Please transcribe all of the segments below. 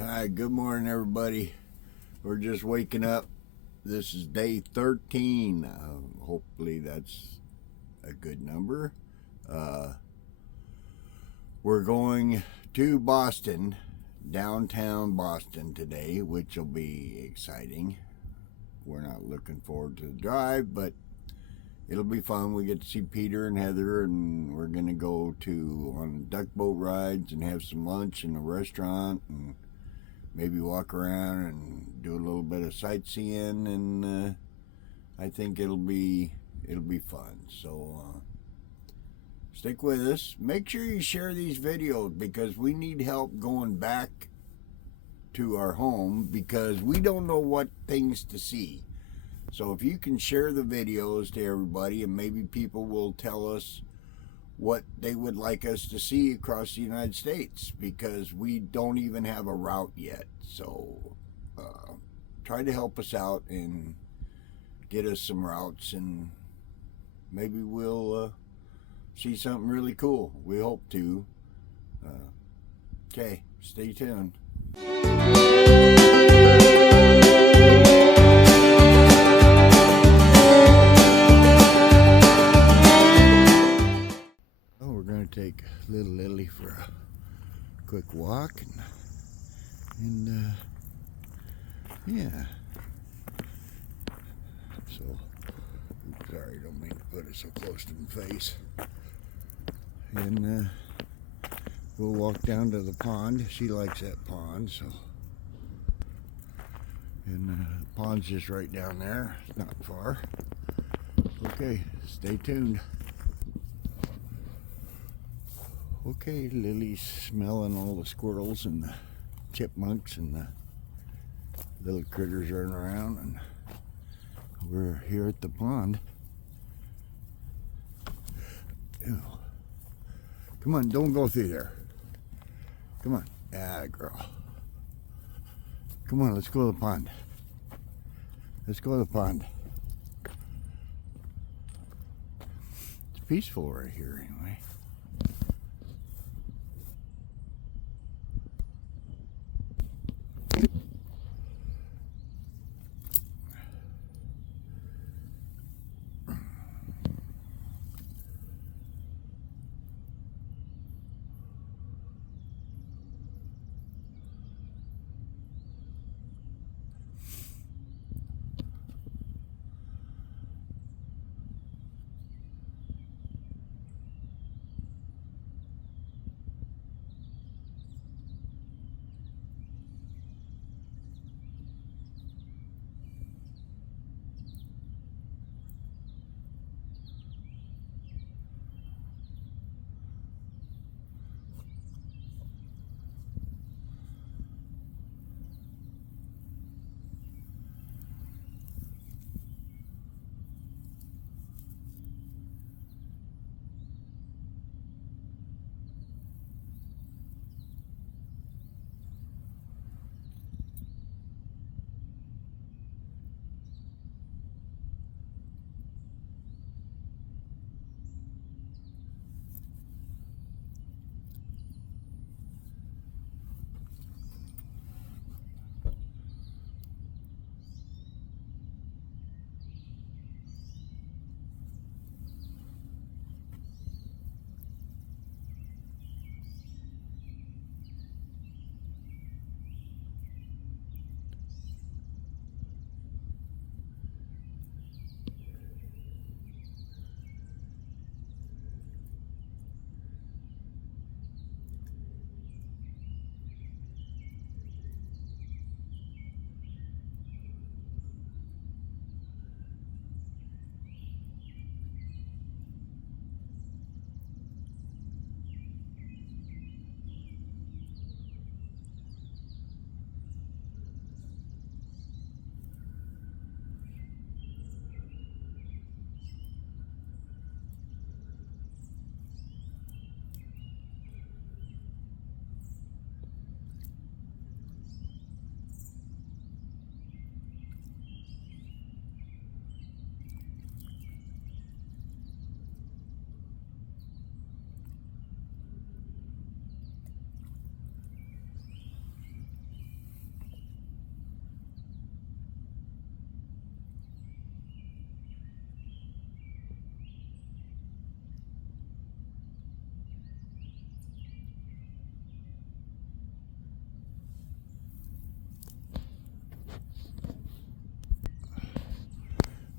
Hi, good morning, everybody. We're just waking up. This is day 13. Hopefully, that's a good number. We're going to Boston, downtown Boston today, which will be exciting. We're not looking forward to the drive, but it'll be fun. We get to see Peter and Heather, and we're going to go on duck boat rides and have some lunch in a restaurant and maybe walk around and do a little bit of sightseeing, and I think it'll be fun. So stick with us. Make sure you share these videos because we need help going back to our home because we don't know what things to see. So if you can share the videos to everybody, and maybe people will tell us what they would like us to see across the United States, because we don't even have a route yet. So try to help us out and get us some routes, and maybe we'll see something really cool. We hope to. Okay, stay tuned. Take little Lily for a quick walk, and yeah. So sorry, don't mean to put it so close to the face. And we'll walk down to the pond. She likes that pond, so. And the pond's just right down there. It's not far. Okay, stay tuned. Okay, Lily's smelling all the squirrels and the chipmunks and the little critters running around, and we're here at the pond. Ew. Come on, don't go through there. Come on. Ah, girl. Come on, let's go to the pond. Let's go to the pond. It's peaceful right here anyway.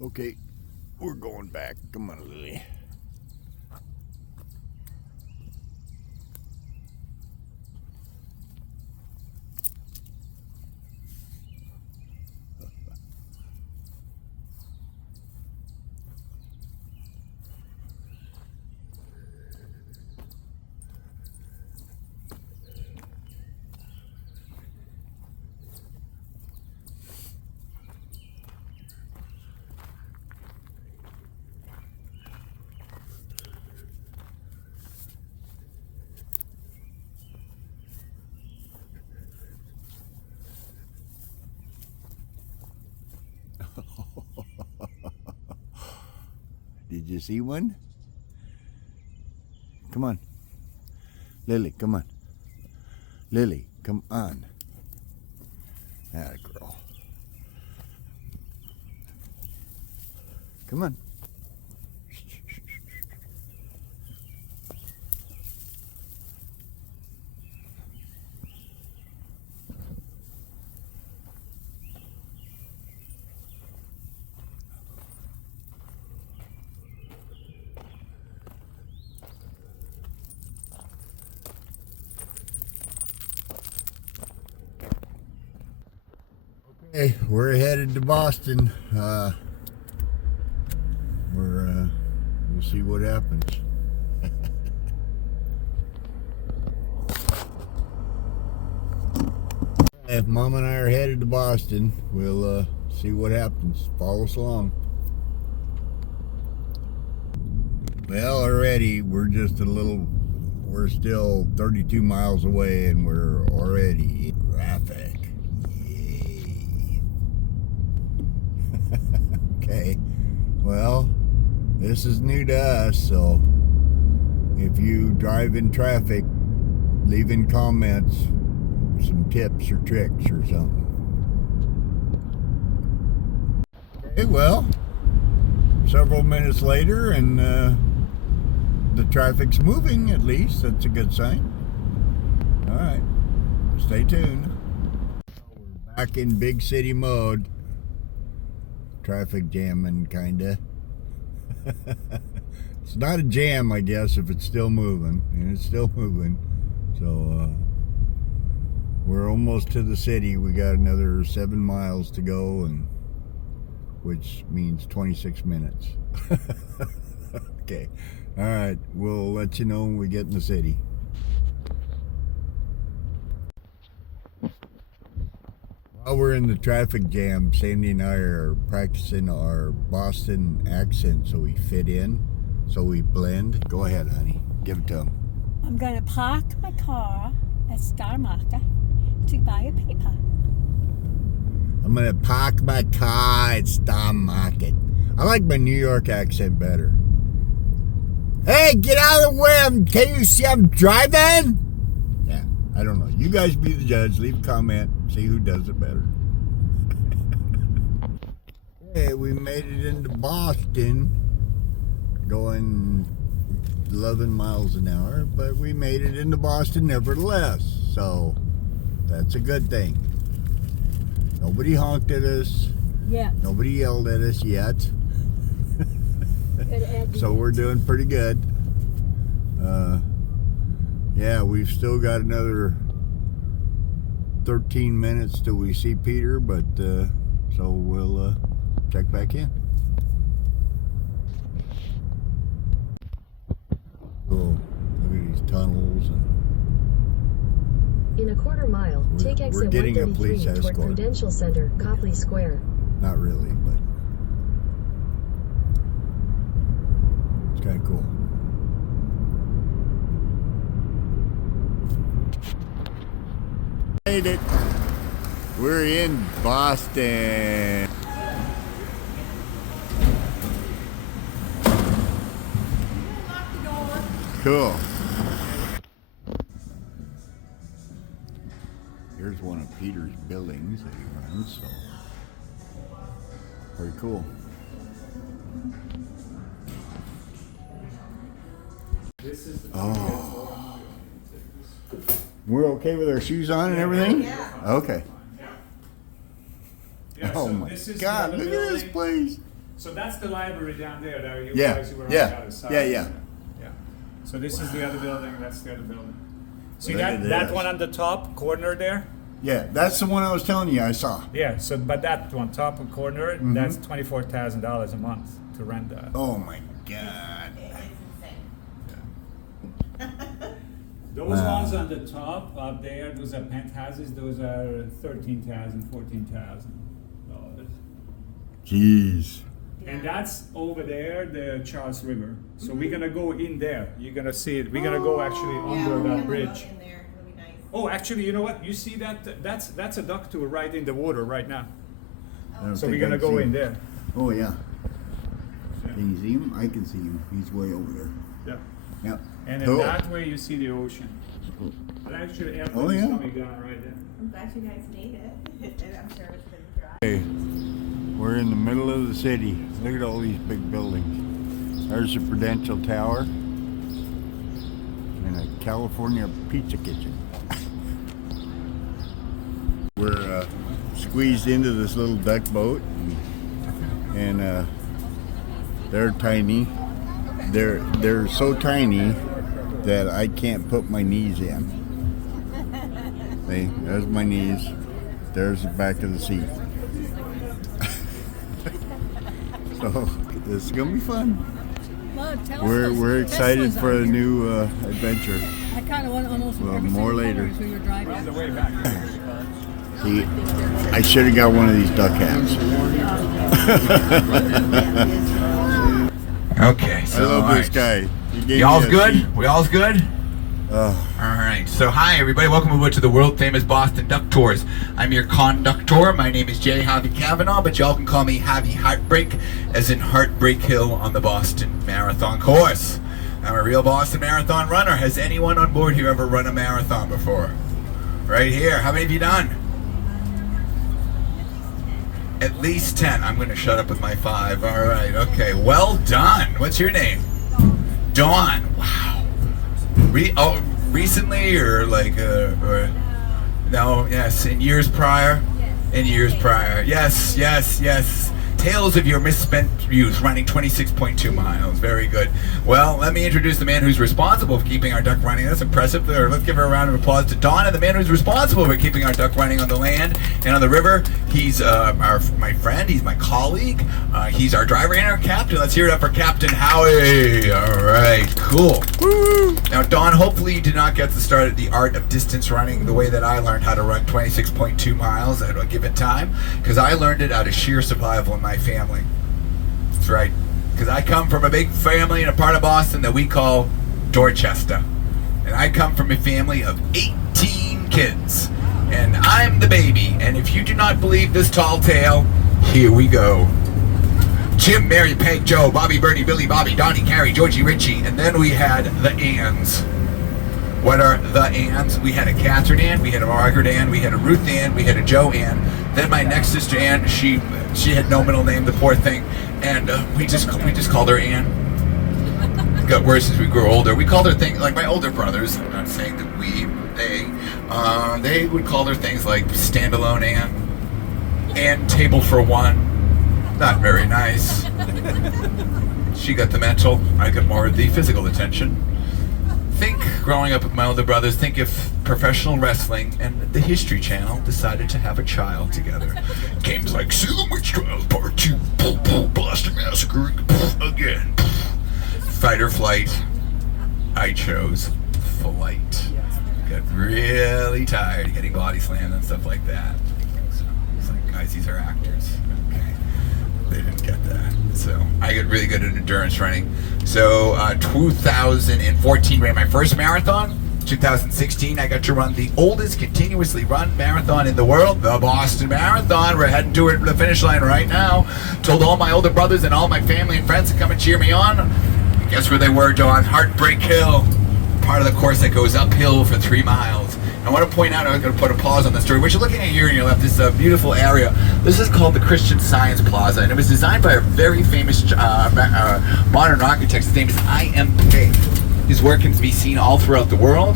Okay, we're going back. Come on, Lily. Did you see one? Come on. Lily, come on. Lily, come on. Atta girl. Come on. Okay, we're headed to Boston. We'll see what happens. If Mom and I are headed to Boston, we'll see what happens. Follow us along. Well, already we're still 32 miles away and we're already in traffic. Yay. Okay, well, this is new to us, so if you drive in traffic, leave in comments some tips or tricks or something. Okay, well, several minutes later and the traffic's moving, at least. That's a good sign. All right, stay tuned. We're back in big city mode. Traffic jamming, kinda. It's not a jam, I guess, if it's still moving, and it's still moving. So we're almost to the city. We got another 7 miles to go, and which means 26 minutes. Okay. All right, we'll let you know when we get in the city. While we're in the traffic jam, Sandy and I are practicing our Boston accent so we fit in, so we blend. Go ahead, honey. Give it to them. I'm going to park my car at Star Market to buy a paper. I'm going to park my car at Star Market. I like my New York accent better. Hey, get out of the way. Can you see I'm driving? Yeah, I don't know. You guys be the judge. Leave a comment. See who does it better. Hey, we made it into Boston. Going 11 miles an hour. But we made it into Boston nevertheless. So, that's a good thing. Nobody honked at us. Yeah. Nobody yelled at us yet. So we're doing pretty good. Yeah, we've still got another 13 minutes till we see Peter, but so we'll check back in. Oh, look at these tunnels. In a quarter mile, take exit 133 toward Prudential Center, Copley Square. Not really, but it's kind of cool. Made it. We're in Boston. Cool. Here's one of Peter's buildings that he runs, so pretty cool. Oh. We're okay with our shoes on and everything? Yeah. Okay. Yeah, Oh so my this is God, the look at this building. place. So that's the library down there. There you Yeah, guys were on yeah, the other side. yeah, yeah. Yeah. So this is the other building. That's the other building. See Look at that this. one on the top corner there? Yeah, that's the one I was telling you I saw. Yeah. So but that one top corner, Mm-hmm. that's $24,000 a month to rent that. Oh my God. Those Wow. ones on the top up there, those are penthouses. Those are $13,000, $14,000. Jeez. And that's over there, the Charles River. So we're gonna go in there. You're gonna see it. We're gonna go actually under that bridge. In there. It'll be nice. Oh, actually, you know what? You see that? That's a duck tour right in the water right now. I don't So think we're gonna I can go see in him. there. Oh yeah. Can you see him? I can see him. He's way over there. Yeah. Yeah. And in Cool. that way, you see the ocean. But actually, airplane Oh, is yeah. coming down right there. I'm glad you guys made it. And I'm sure it's been dry. Hey, we're in the middle of the city. Look at all these big buildings. There's the Prudential Tower and a California Pizza Kitchen. We're squeezed into this little duck boat, and they're tiny. They're so tiny that I can't put my knees in. See, there's my knees. There's the back of the seat. So this is gonna be fun. Well, We're excited for a new adventure. I kind of want almost Well, every more single later. color as we were driving. On the way back. See, I should have got one of these duck hats. Okay, I so love all this right. guy. He gave Y'all's me a good? seat. We all's good? Oh, All right. So hi everybody. Welcome aboard to the world famous Boston Duck Tours. I'm your conductor. My name is Jay Javi Cavanaugh, but y'all can call me Javi Heartbreak, as in Heartbreak Hill on the Boston Marathon course. I'm a real Boston Marathon runner. Has anyone on board here ever run a marathon before? Right here. How many have you done? At least 10. I'm going to shut up with my 5. All right. Okay. Well done. What's your name? Dawn. Wow. Recently or like or no? Yes, in years prior. In years prior. Yes, yes, yes. Tales of your misspent youth, running 26.2 miles. Very good. Well, let me introduce the man who's responsible for keeping our duck running. That's impressive. There. Let's give her a round of applause to Dawn, and the man who's responsible for keeping our duck running on the land and on the river. He's my friend. He's my colleague. He's our driver and our captain. Let's hear it up for Captain Howie. All right, cool. Woo. Now, Dawn, hopefully you did not get to start the art of distance running the way that I learned how to run 26.2 miles at a given time, because I learned it out of sheer survival in my family. That's right. Because I come from a big family in a part of Boston that we call Dorchester. And I come from a family of 18 kids. And I'm the baby. And if you do not believe this tall tale, here we go. Jim, Mary, Peg, Joe, Bobby, Bertie, Billy, Bobby, Donnie, Carrie, Georgie, Richie. And then we had the Anns. What are the Anns? We had a Catherine Ann, we had a Margaret Ann, we had a Ruth Ann, we had a Joe Ann. Then my next sister Ann, she had no middle name, the poor thing, and we just called her Ann. It got worse as we grew older. We called her things like my older brothers. I'm not saying that they would call her things like standalone Ann, Ann table for one. Not very nice. She got the mental. I got more of the physical attention. Think, growing up with my older brothers, think if professional wrestling and the History Channel decided to have a child together. Games like Salem Witch Trials Part 2, Boston Massacre, again. Fight or flight. I chose flight. Got really tired of getting body slammed and stuff like that. So it's like, guys, these are actors. Okay. They didn't get that. So I got really good at endurance running. So 2014 ran my first marathon. 2016 I got to run the oldest continuously run marathon in the world, the Boston Marathon. We're heading to the finish line right now. Told all my older brothers and all my family and friends to come and cheer me on. Guess where they were, Dawn? Heartbreak Hill. Part of the course that goes uphill for 3 miles. I want to point out, I'm going to put a pause on the story. What you're looking at here on your left is a beautiful area. This is called the Christian Science Plaza, and it was designed by a very famous modern architect. His name is I.M. Pei. His work can be seen all throughout the world.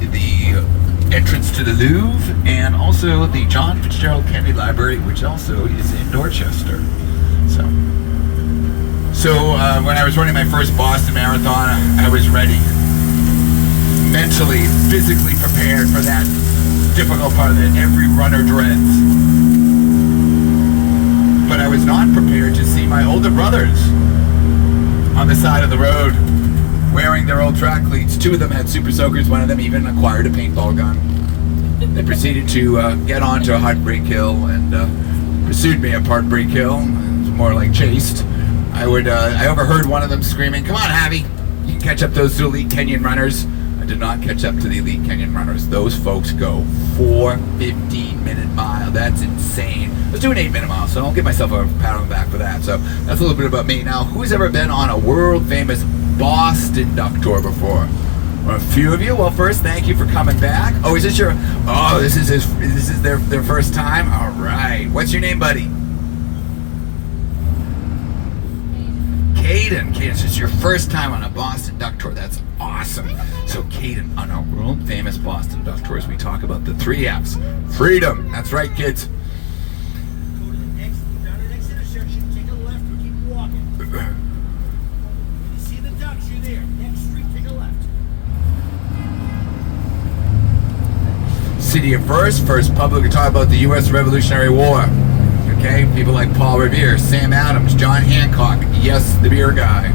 The entrance to the Louvre, and also the John Fitzgerald Kennedy Library, which also is in Dorchester. So, So when I was running my first Boston Marathon, I was ready. Mentally, physically prepared for that difficult part that every runner dreads. But I was not prepared to see my older brothers on the side of the road wearing their old track cleats. Two of them had super soakers, one of them even acquired a paintball gun. They proceeded to get onto Heartbreak Hill and pursued me up Heartbreak Hill. It was more like chased. I overheard one of them screaming, "Come on, Javi, you can catch up those elite Kenyan runners." I did not catch up to the elite Kenyan runners. Those folks go 4 15-minute mile. That's insane. Let's do an 8-minute mile, so I'll give myself a pat on the back for that. So that's a little bit about me. Now, who's ever been on a world-famous Boston duck tour before? Well, a few of you. Well, first, thank you for coming back. Oh, is this your? Oh, this is their first time. All right. What's your name, buddy? Caden. Caden, this is your first time on a Boston duck tour. That's awesome. So, Caden, on our world-famous Boston duck tours, we talk about the 3 F's. Freedom. That's right, kids. Go to the next intersection, take a left, or keep walking. When you see the ducks, you're there. Next street, take a left. City of First public, we talk about the U.S. Revolutionary War. Okay, people like Paul Revere, Sam Adams, John Hancock. Yes, the beer guy.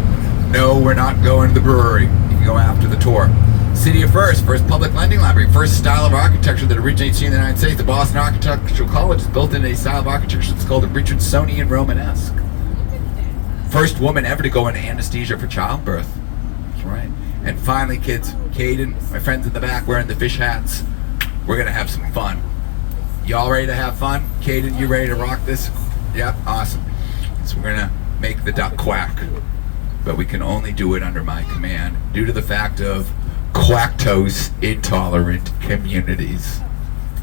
No, we're not going to the brewery. You can go after the tour. City of First public lending library, first style of architecture that originates here in the United States. The Boston Architectural College is built in a style of architecture that's called the Richardsonian Romanesque. First woman ever to go into anesthesia for childbirth. That's right. And finally, kids, Caden, my friends in the back wearing the fish hats. We're gonna have some fun. Y'all ready to have fun? Caden, you ready to rock this? Yep, awesome. So we're gonna make the duck quack, but we can only do it under my command due to the fact of lactose intolerant communities.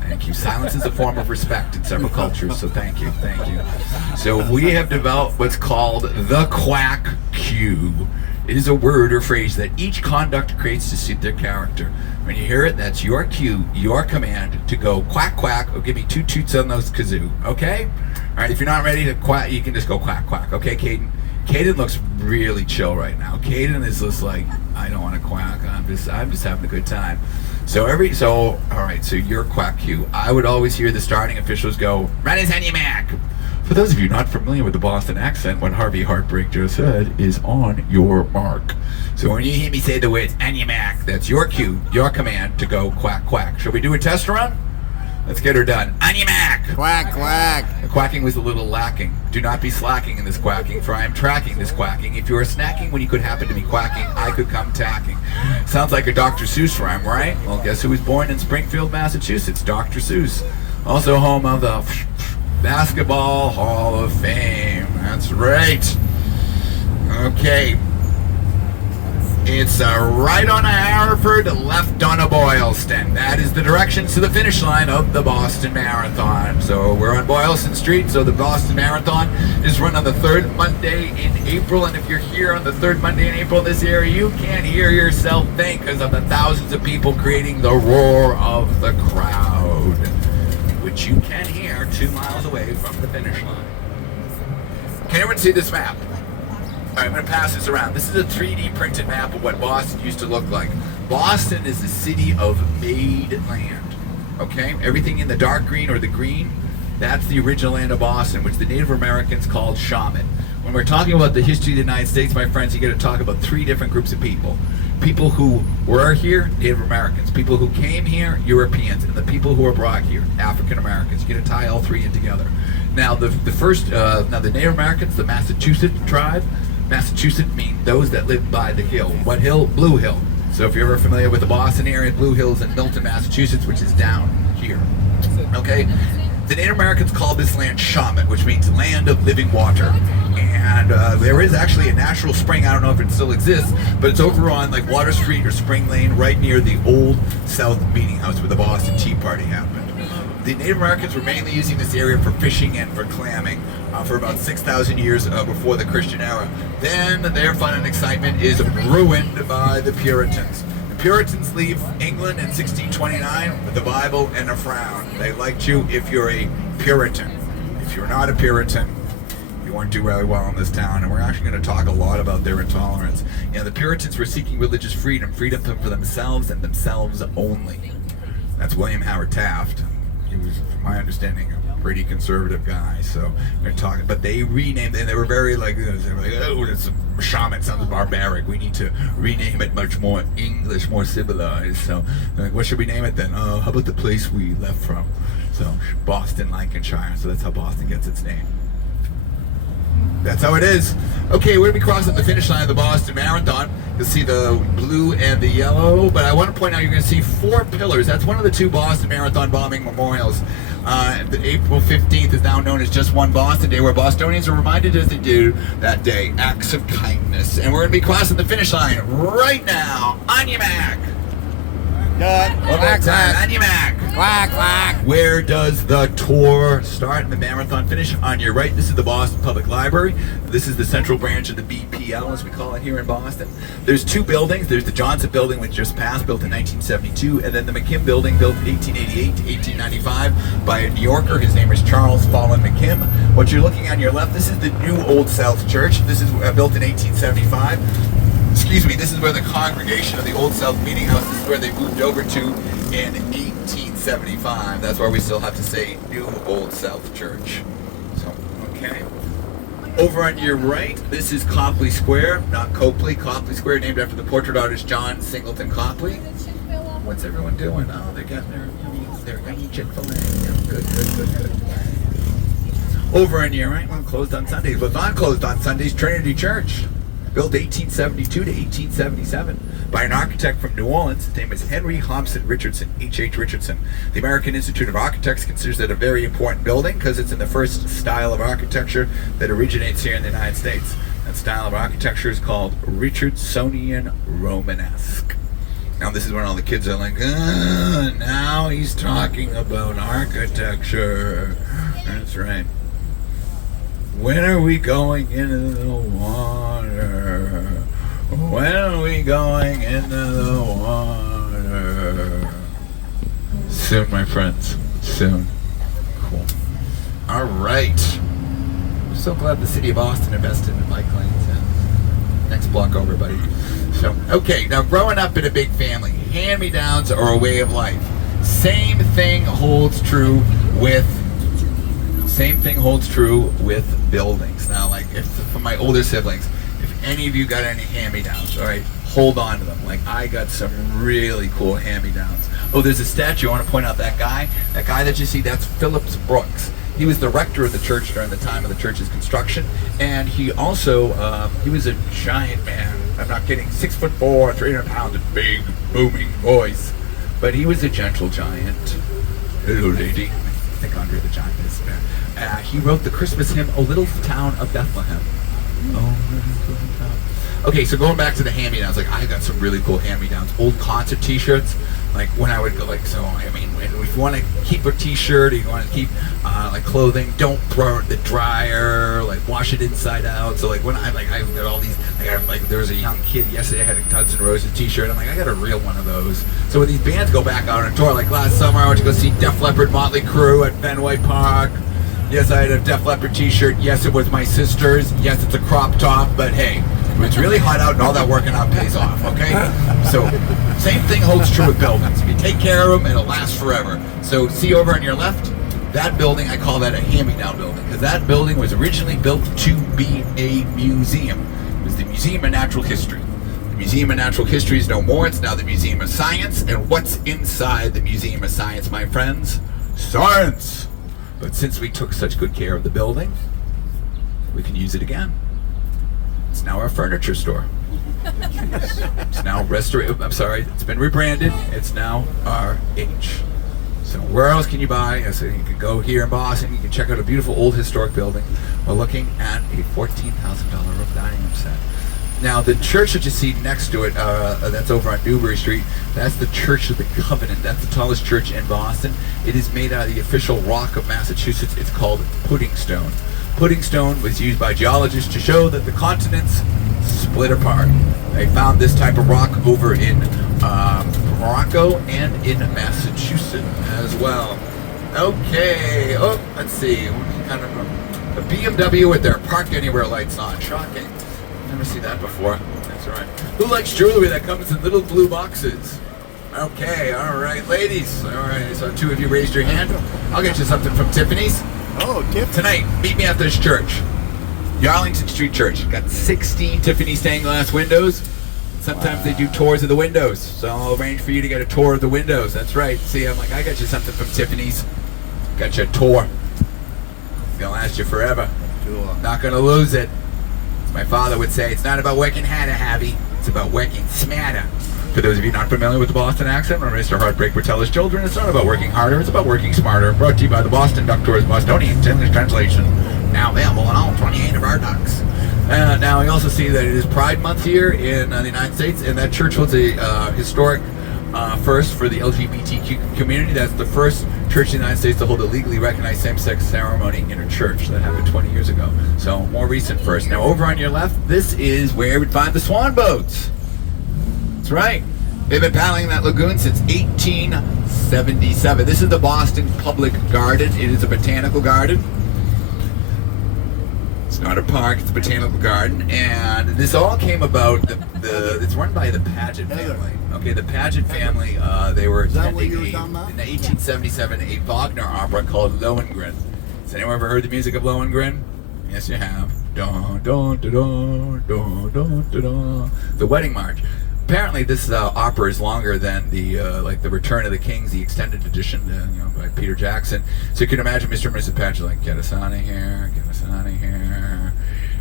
Thank you. Silence is a form of respect in several cultures, so thank you. So we have developed what's called the quack cue. It is a word or phrase that each conductor creates to suit their character. When you hear it, that's your cue, your command to go quack, quack, or give me 2 toots on those kazoo, okay? All right, if you're not ready to quack, you can just go quack, quack, okay, Caden? Caden looks really chill right now. Caden is just like, I don't want to quack, I'm just having a good time. So all right, so your quack cue. I would always hear the starting officials go, "Run his on your Mac." For those of you not familiar with the Boston accent, what Harvey Heartbreak just said is on your mark. So when you hear me say the words "on your mark," that's your cue, your command to go quack, quack. Shall we do a test run? Let's get her done. On your mark! Quack, quack. The quacking was a little lacking. Do not be slacking in this quacking, for I am tracking this quacking. If you are snacking when you could happen to be quacking, I could come tacking. Sounds like a Dr. Seuss rhyme, right? Well, guess who was born in Springfield, Massachusetts? Dr. Seuss. Also home of the Basketball Hall of Fame. That's right. Okay. It's right on a Hereford, left on a Boylston. That is the directions to the finish line of the Boston Marathon. So we're on Boylston Street, so the Boston Marathon is run on the 3rd Monday in April. And if you're here on the 3rd Monday in April in this area, you can't hear yourself think because of the thousands of people creating the roar of the crowd, which you can hear 2 miles away from the finish line. Can everyone see this map? All right, I'm going to pass this around. This is a 3D printed map of what Boston used to look like. Boston is the city of made land, okay? Everything in the dark green or the green, that's the original land of Boston, which the Native Americans called Shaman. When we're talking about the history of the United States, my friends, you got to talk about 3 different groups of people. People who were here, Native Americans. People who came here, Europeans. And the people who were brought here, African Americans. You got to tie all 3 in together. Now, the Native Americans, the Massachusetts tribe. Massachusetts means those that live by the hill. What hill? Blue Hill. So if you're ever familiar with the Boston area, Blue Hill is in Milton, Massachusetts, which is down here. Okay? The Native Americans called this land Shaman, which means land of living water. And there is actually a natural spring, I don't know if it still exists, but it's over on like Water Street or Spring Lane, right near the old South Meeting House where the Boston Tea Party happened. The Native Americans were mainly using this area for fishing and for clamming for about 6,000 years before the Christian era. Then their fun and excitement is ruined by the Puritans. The Puritans leave England in 1629 with the Bible and a frown. They liked you if you're a Puritan. If you're not a Puritan, They weren't doing really well in this town, and we're actually going to talk a lot about their intolerance. You know, the Puritans were seeking religious freedom for themselves and themselves only. That's William Howard Taft. He was, from my understanding, a pretty conservative guy. So they're talking, but they renamed, and they were very like, they were like, oh, it's shaman sounds barbaric. We need to rename it much more English, more civilized. So they're like, what should we name it then? How about the place we left from? So Boston, Lincolnshire. So that's how Boston gets its name. That's how it is. Okay, we're going to be crossing the finish line of the Boston Marathon. You'll see the blue and the yellow, but I want to point out you're going to see 4 pillars. That's one of the 2 Boston Marathon bombing memorials. The April 15th is now known as Just One Boston Day, where Bostonians are reminded as they do that day, acts of kindness. And we're going to be crossing the finish line right now. On your mark. One more time. On your mark. Quack, quack. Where does the tour start and the marathon finish? On your right, this is the Boston Public Library. This is the central branch of the BPL, as we call it here in Boston. There's 2 buildings. There's the Johnson Building, which just passed, built in 1972, and then the McKim Building, built 1888 to 1895 by a New Yorker. His name is Charles Follen McKim. What you're looking on your left, this is the new Old South Church. This is built in 1875. Excuse me, this is where the congregation of the Old South Meeting House, this is where they moved over to in 1875. That's why we still have to say New Old South Church. So, okay. Over on your right, this is Copley Square, not Copley, Copley Square, named after the portrait artist John Singleton Copley. What's everyone doing? Oh, they're getting their yummy Chick-fil-A. Good. Over on your right, well, closed on Sundays, but not closed on Sundays, Trinity Church. Built 1872 to 1877 by an architect from New Orleans. His name is Henry Hobson Richardson, H.H. Richardson. The American Institute of Architects considers it a very important building because it's in the first style of architecture that originates here in the United States. That style of architecture is called Richardsonian Romanesque. Now this is when all the kids are like, now he's talking about architecture. That's right. When are we going into the water? When are we going into the water? Soon, my friends. Soon. Cool. All right. I'm so glad the city of Boston invested in bike lanes. Next block over, buddy. So, okay. Now, growing up in a big family, hand-me-downs are a way of life. Same thing holds true with buildings. Now, like, if for my older siblings, if any of you got any hand-me-downs, all right, hold on to them. Like, I got some really cool hand-me-downs. Oh, there's a statue. I want to point out that guy that you see, that's Phillips Brooks. He was the rector of the church during the time of the church's construction, and he also, he was a giant man. I'm not kidding, 6'4", 300 pounds, a big, booming voice. But he was a gentle giant. Hello, lady. I think Andre the Giant is there. He wrote the Christmas hymn, O Little Town of Bethlehem. Oh, little town. Okay, so going back to the hand-me-downs, like, I got some really cool hand-me-downs. Old concert t-shirts, like, when I would go, like, so, I mean, if you want to keep a t-shirt, or you want to keep, like, clothing, don't throw it in the dryer, like, wash it inside out. So, like, when I got all these, like, there was a young kid yesterday, I had a Guns N' Roses t-shirt. I'm like, I got a real one of those. So when these bands go back out on tour, like last summer, I went to go see Def Leppard, Motley Crue at Fenway Park. Yes, I had a Def Leppard t-shirt. Yes, it was my sister's. Yes, it's a crop top, but hey, it's really hot out and all that working out pays off, okay? So, same thing holds true with buildings. If you take care of them, it'll last forever. So, see over on your left, that building, I call that a hand-me-down building, because that building was originally built to be a museum. It was the Museum of Natural History. The Museum of Natural History is no more. It's now the Museum of Science. And what's inside the Museum of Science, my friends? Science! But since we took such good care of the building, we can use it again. It's now our furniture store. It's now it's been rebranded. It's now RH. So where else can you buy? So you can go here in Boston, you can check out a beautiful old historic building. We're looking at a $14,000 roof dining room set. Now the church that you see next to it, that's over on Newbury Street, that's the Church of the Covenant. That's the tallest church in Boston. It is made out of the official rock of Massachusetts. It's called pudding stone. Pudding stone was used by geologists to show that the continents split apart. They found this type of rock over in Morocco and in Massachusetts as well. Okay, let's see. A BMW with their park anywhere lights on. Shocking. Never seen that before. That's all right. Who likes jewelry that comes in little blue boxes? Okay, all right, ladies. All right, so 2 of you raised your hand. I'll get you something from Tiffany's. Oh, Tiffany. Tonight, meet me at this church. The Arlington Street Church. Got 16 Tiffany stained glass windows. Sometimes they do tours of the windows. So I'll arrange for you to get a tour of the windows. That's right. See, I'm like, I got you something from Tiffany's. Got you a tour. It's going to last you forever. Cool. Not going to lose it. As my father would say, it's not about working harder, Javi. It's about working smarter. For those of you not familiar with the Boston accent, when Mr. Heartbreak would tell his children, it's not about working harder, it's about working smarter. Brought to you by the Boston Duck Tours Bostonian English translation. Now available in all 28 of our ducks. Now we also see that it is Pride Month here in the United States, and that church was a historic first for the LGBTQ community. That's the first church in the United States to hold a legally recognized same-sex ceremony in a church. That happened 20 years ago. So more recent first. Now over on your left, this is where we'd find the swan boats. That's right. They've been paddling that lagoon since 1877. This is the Boston Public Garden. It is a botanical garden. It's not a park, it's a botanical garden. And this all came about, it's run by the Paget family. Okay, the Paget family, they were attending in 1877 a Wagner opera called Lohengrin. Has anyone ever heard the music of Lohengrin? Yes, you have. Dun, dun, dun, dun, dun, dun, dun, dun. The Wedding March. Apparently, this opera is longer than the like the Return of the Kings, the extended edition, by Peter Jackson. So you can imagine Mr. and Mrs. Paget like, get us out of here, get us out of here.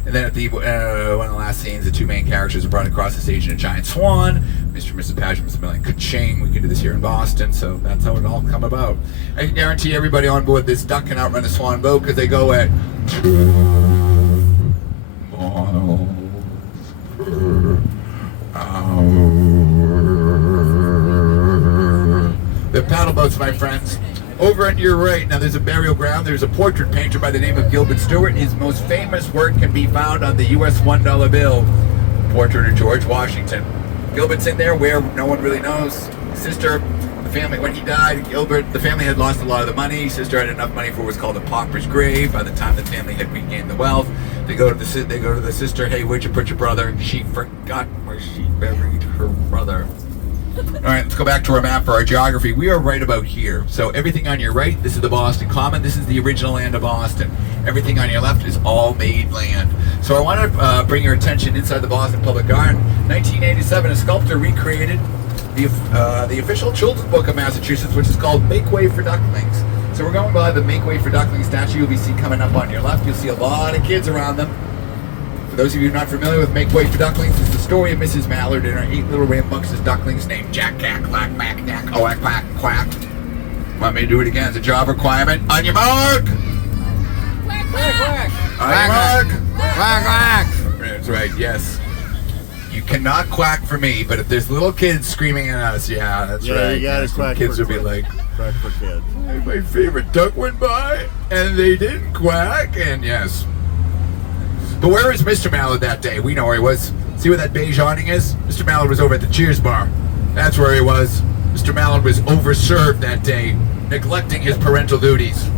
And then at the one of the last scenes, the 2 main characters are brought across the stage in a giant swan. Mr. and Mrs. Paget must have been like, ka-ching, we can do this here in Boston. So that's how it all come about. I can guarantee everybody on board this duck can outrun a swan boat because they go at 2 miles per hour. The paddle boats, my friends. Over on your right, now there's a burial ground. There's a portrait painter by the name of Gilbert Stewart. His most famous work can be found on the U.S. $1 bill. Portrait of George Washington. Gilbert's in there where no one really knows. Sister, the family, when he died, Gilbert, the family had lost a lot of the money. Sister had enough money for what's called a pauper's grave. By the time the family had regained the wealth, they go to the sister. Hey, where'd you put your brother? She forgot where she buried her brother. All right, let's go back to our map for our geography. We are right about here. So everything on your right, this is the Boston Common. This is the original land of Boston. Everything on your left is all made land. So I want to bring your attention inside the Boston Public Garden. 1987, a sculptor recreated the official children's book of Massachusetts, which is called Make Way for Ducklings. So we're going by the Make Way for Ducklings statue you'll be seeing coming up on your left. You'll see a lot of kids around them. For those of you not familiar with Make Way for Ducklings, it's the story of Mrs. Mallard and her 8 little rambunctious ducklings named Jack, Cack, Clack, Mack, Knack, Quack, Quack, Quack. Want me to do it again? It's a job requirement. On your mark! Quack, quack, quack. On your mark! Quack, quack. That's right, yes. You cannot quack for me, but if there's little kids screaming at us, yeah, that's right. You gotta yes, quack kids for will be kids. like, Quack for kids. hey, my favorite duck went by, and they didn't quack, and yes. But where was Mr. Mallard that day? We know where he was. See where that beige awning is? Mr. Mallard was over at the Cheers bar. That's where he was. Mr. Mallard was overserved that day, neglecting his parental duties.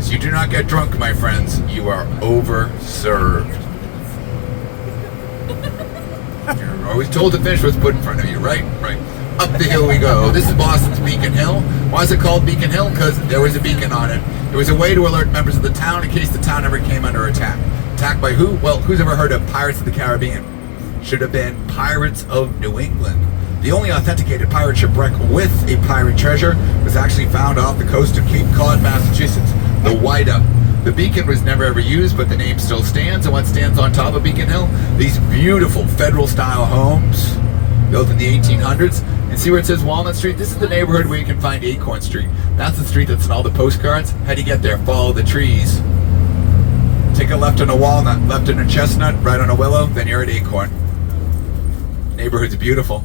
So you do not get drunk, my friends. You are overserved. You're always told to finish what's put in front of you, right? Right. Up the hill we go. This is Boston's Beacon Hill. Why is it called Beacon Hill? Because there was a beacon on it. It was a way to alert members of the town in case the town ever came under attack. Attacked by who? Well, who's ever heard of Pirates of the Caribbean? Should have been Pirates of New England. The only authenticated pirate shipwreck with a pirate treasure was actually found off the coast of Cape Cod, Massachusetts, the Whydah. The beacon was never ever used, but the name still stands. And what stands on top of Beacon Hill? These beautiful federal-style homes built in the 1800s. And see where it says Walnut Street? This is the neighborhood where you can find Acorn Street. That's the street that's in all the postcards. How do you get there? Follow the trees. Take a left on a walnut, left on a chestnut, right on a willow, then you're at Acorn. Neighborhood's beautiful,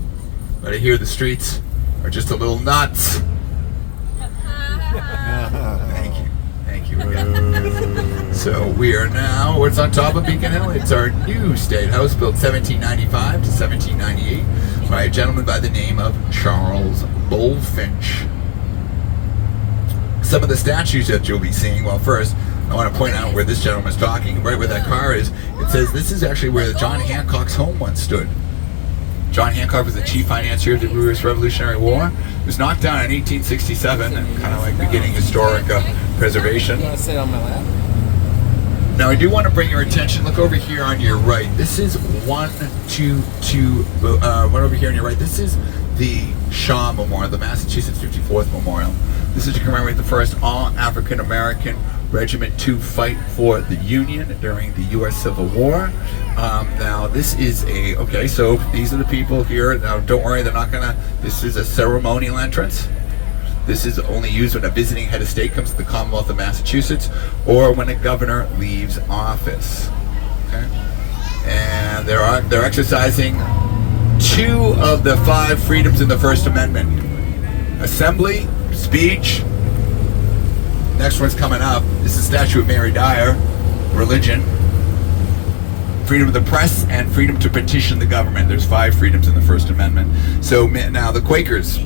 but I hear the streets are just a little nuts. Thank you. Thank you. So we are now, what's on top of Beacon Hill? It's our new state house, built 1795 to 1798 by a gentleman by the name of Charles Bullfinch. Some of the statues that you'll be seeing, well, first, I want to point out where this gentleman is talking, right where that car is. It says this is actually where John Hancock's home once stood. John Hancock was the chief financier of the U.S. Revolutionary War. It was knocked down in 1867, and kind of like beginning historic preservation. You want to sit on my lap? Now I do want to bring your attention, look over here on your right. This is one over here on your right. This is the Shaw Memorial, the Massachusetts 54th Memorial. This is to commemorate the first all-African-American regiment to fight for the Union during the U.S. Civil War. Now this is okay, so these are the people here. Now don't worry, they're not gonna, this is a ceremonial entrance. This is only used when a visiting head of state comes to the Commonwealth of Massachusetts or when a governor leaves office. Okay? And they're exercising 2 of the 5 freedoms in the First Amendment. Assembly, speech. Next one's coming up. This is the statue of Mary Dyer. Religion. Freedom of the press and freedom to petition the government. There's 5 freedoms in the First Amendment. So now the Quakers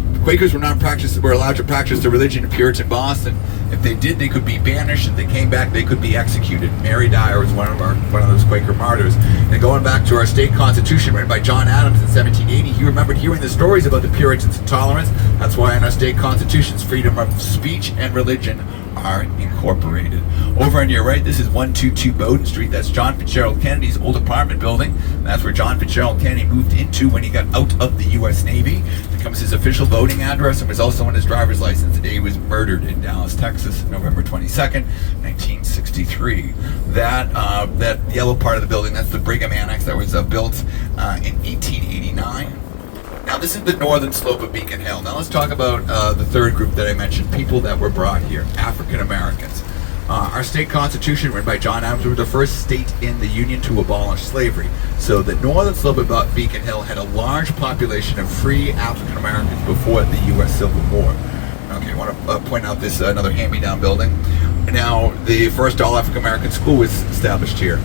were allowed to practice their religion in Puritan Boston. If they did, they could be banished. If they came back, they could be executed. Mary Dyer was one of those Quaker martyrs. And going back to our state constitution written by John Adams in 1780, he remembered hearing the stories about the Puritans' intolerance. That's why in our state constitutions, freedom of speech and religion are incorporated. Over on your right, this is 122 Bowden Street. That's John Fitzgerald Kennedy's old apartment building. That's where John Fitzgerald Kennedy moved into when he got out of the U.S. Navy. It becomes his official voting address and was also on his driver's license the day he was murdered in Dallas, Texas, November 22nd, 1963. That yellow part of the building, that's the Brigham Annex that was built in 1889. Now this is the northern slope of Beacon Hill. Now let's talk about the third group that I mentioned, people that were brought here, African Americans. Our state constitution, written by John Adams, was the first state in the Union to abolish slavery. So the northern slope of Beacon Hill had a large population of free African Americans before the U.S. Civil War. Okay, I want to point out this another hand-me-down building. Now, the first all-African American school was established here.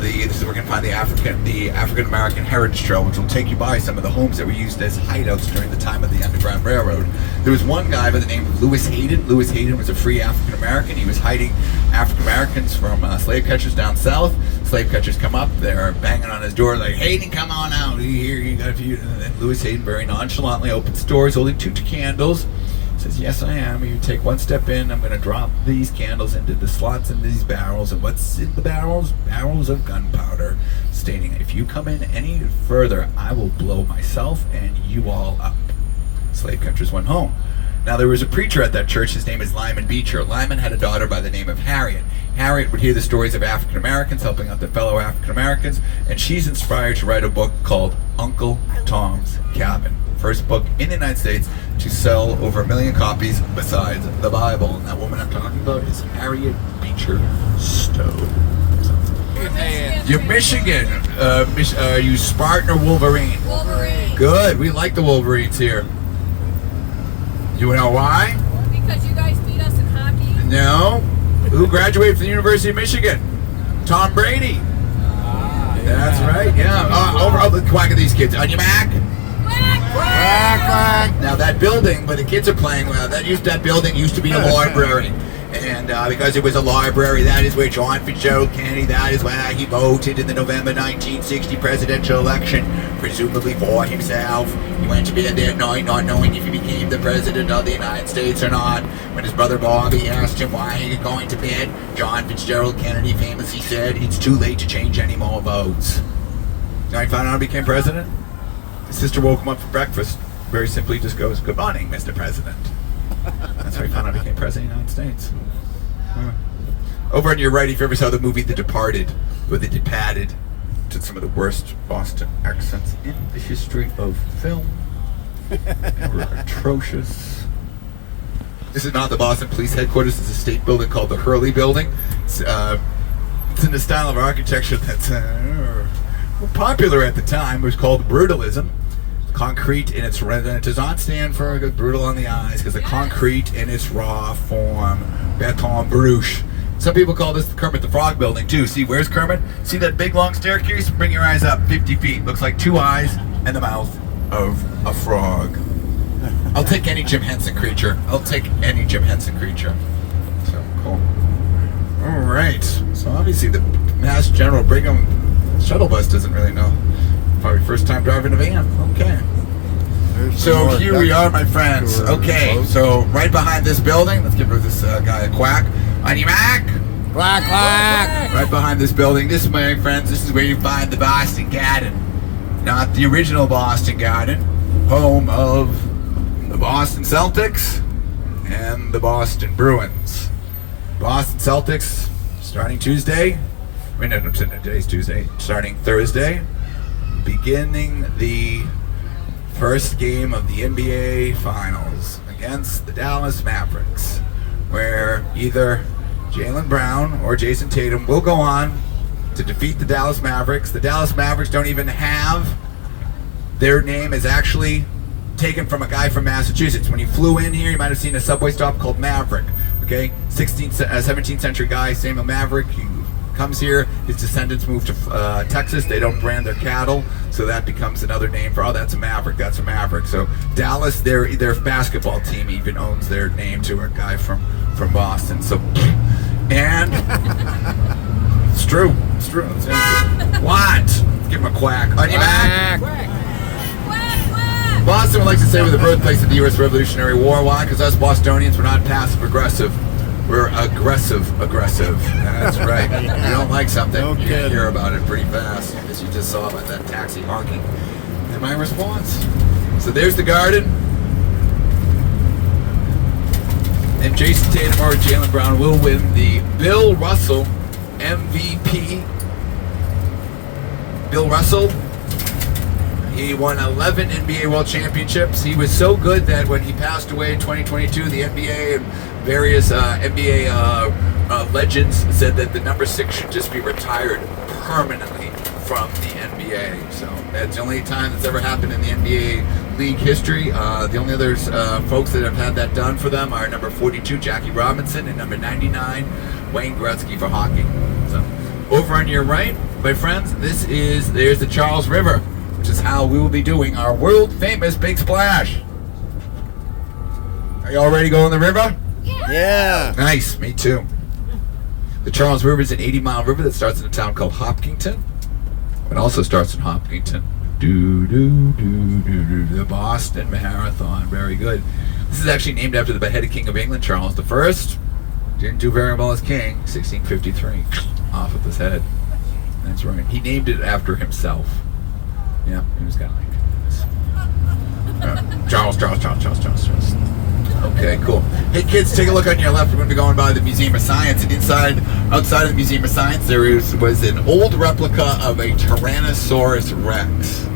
This is where we're going to find the African American Heritage Trail, which will take you by some of the homes that were used as hideouts during the time of the Underground Railroad. There was one guy by the name of Lewis Hayden. Lewis Hayden was a free African American. He was hiding African Americans from slave catchers down south. Slave catchers come up, they're banging on his door like, "Hayden, come on out, here, you got a few." And then Lewis Hayden very nonchalantly opens the doors, holding 2 candles. Says, "Yes, I am. You take 1 step in, I'm going to drop these candles into the slots in these barrels. And what's in the barrels? Barrels of gunpowder," stating, "If you come in any further, I will blow myself and you all up." Slave catchers went home. Now, there was a preacher at that church. His name is Lyman Beecher. Lyman had a daughter by the name of Harriet. Harriet would hear the stories of African Americans helping out their fellow African Americans, and she's inspired to write a book called Uncle Tom's Cabin. First book in the United States to sell over 1 million copies besides the Bible. And that woman I'm talking about is Harriet Beecher Stowe. You're Michigan. Are you Spartan or Wolverine? Wolverine. Good. We like the Wolverines here. You know why? Because you guys beat us in hockey. No. Who graduated from the University of Michigan? Tom Brady. That's right. Yeah. Over the quack of these kids. On your Mac. Now that building where the kids are playing, that building used to be a library, and because it was a library, that is where John Fitzgerald Kennedy, that is where he voted in the November 1960 presidential election, presumably for himself. He went to bed that night not knowing if he became the president of the United States or not. When his brother Bobby asked him why he was going to bed, John Fitzgerald Kennedy famously said, "It's too late to change any more votes." Now he found out he became president. His sister woke him up for breakfast. Very simply just goes, "Good morning, Mr. President." That's how he found out he became president of the United States. Over on your right, if you ever saw the movie The Departed, where they departed to some of the worst Boston accents in the history of film. They were atrocious. This is not the Boston Police Headquarters. It's a state building called the Hurley Building. It's in the style of architecture that's popular at the time. It was called brutalism. Concrete in its it does not stand for brutal on the eyes, because the concrete in its raw form, béton brûche. Some people call this the Kermit the Frog building too. See, where's Kermit? See that big long staircase? Bring your eyes up 50 feet. Looks like 2 eyes and the mouth of a frog. I'll take any Jim Henson creature. So cool. All right. right. So obviously the Mass General Brigham shuttle bus doesn't really know. Probably first time driving a van. Okay. So here we are, my friends. Okay, so right behind this building, let's give this guy a quack. On your mark. Quack, quack. Right behind this building. This is, my friends, this is where you find the Boston Garden. Not the original Boston Garden. Home of the Boston Celtics and the Boston Bruins. Boston Celtics starting Tuesday. Wait, no, today's Tuesday. Starting Thursday. Beginning the first game of the NBA Finals against the Dallas Mavericks, where either Jaylen Brown or Jason Tatum will go on to defeat the Dallas Mavericks. The Dallas Mavericks don't even have, their name is actually taken from a guy from Massachusetts. When he flew in here, you might have seen a subway stop called Maverick. Okay, 17th century guy, Samuel Maverick. He comes here, his descendants moved to Texas. They don't brand their cattle, so that becomes another name for, oh, that's a Maverick, that's a Maverick. So Dallas, their basketball team even owns their name to a guy from Boston. So, and it's true. What? Let's give him a quack. On your back. Boston would like to say we're the birthplace of the U.S. Revolutionary War. Why? Because us Bostonians, we're not passive aggressive. We're aggressive. That's right. You don't like something, you're going to hear about it pretty fast, as you just saw by that taxi honking. And my response. So there's the garden. And Jason Tatum or Jaylen Brown will win the Bill Russell MVP. Bill Russell, he won 11 NBA World Championships. He was so good that when he passed away in 2022, the NBA and various NBA legends said that the number 6 should just be retired permanently from the NBA. So that's the only time that's ever happened in the NBA league history. The only other folks that have had that done for them are number 42, Jackie Robinson, and number 99, Wayne Gretzky for hockey. So over on your right, my friends, there's the Charles River, which is how we will be doing our world famous big splash. Are you all ready to go in the river? Yeah. Nice, me too. The Charles River is an 80-mile river that starts in a town called Hopkinton. It also starts in Hopkinton. The Boston Marathon. Very good. This is actually named after the beheaded King of England, Charles I. Didn't do very well as king. 1653. Off with his head. That's right. He named it after himself. Yeah, he was kind of like this. Charles. Okay, cool. Hey kids, take a look on your left. We're going to be going by the Museum of Science, and outside of the Museum of Science, there was an old replica of a Tyrannosaurus Rex.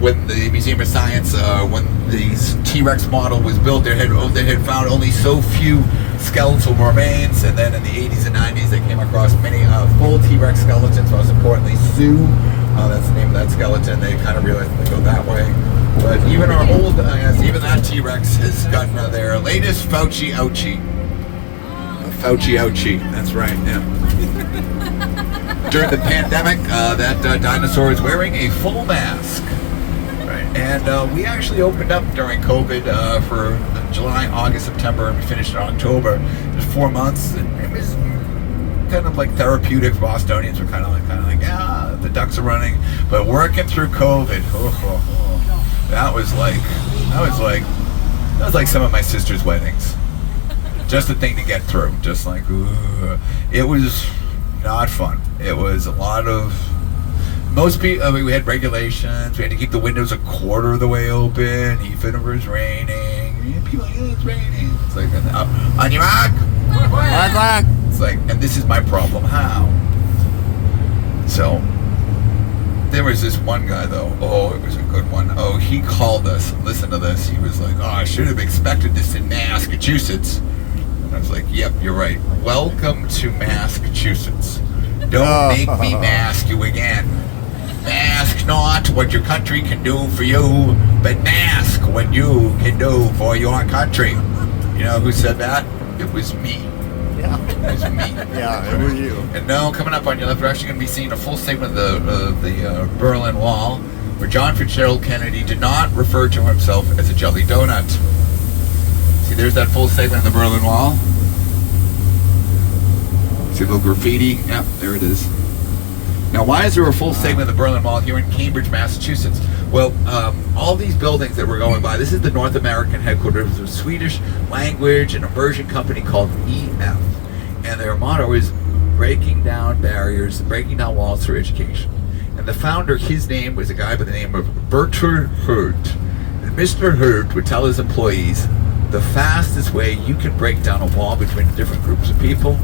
When the Museum of Science, when the T-Rex model was built, they had found only so few skeletal remains, and then in the 80s and 90s, they came across many full T-Rex skeletons. Most importantly, Sue. That's the name of that skeleton. They kind of realized they go that way. But even our old, even that T-Rex has gotten their latest Fauci ouchie. Fauci ouchie, that's right, yeah. During the pandemic, that dinosaur is wearing a full mask. Right. And we actually opened up during COVID for July, August, September, and we finished in October. It was 4 months, and it was kind of like therapeutic for Bostonians. We're kind of like, yeah, the ducks are running. But working through COVID, that was like some of my sister's weddings. Just a thing to get through. Just like, it was not fun. It was a lot of, most people, we had regulations. We had to keep the windows a quarter of the way open, even if it was raining. People, it's raining. It's like, on your mark. It's like, and this is my problem. How? So, there was this one guy though. Oh, it was a good one. Oh, he called us. Listen to this. He was like, "Oh, I should have expected this in Massachusetts." And I was like, "Yep, you're right. Welcome to Massachusetts. Don't make me mask you again. Mask not what your country can do for you, but mask what you can do for your country." You know who said that? It was me. Yeah. It was me. Yeah, it was you. And now, coming up on your left, we're actually going to be seeing a full segment of the Berlin Wall, where John Fitzgerald Kennedy did not refer to himself as a jelly donut. See, there's that full segment of the Berlin Wall. See a little graffiti? Yep, there it is. Now, why is there a full segment of the Berlin Mall here in Cambridge, Massachusetts? Well, all these buildings that we're going by, this is the North American headquarters of a Swedish language and immersion company called EF. And their motto is breaking down barriers, breaking down walls through education. And the founder, his name was a guy by the name of Bertrand Hurt. And Mr. Hurt would tell his employees, the fastest way you can break down a wall between different groups of people,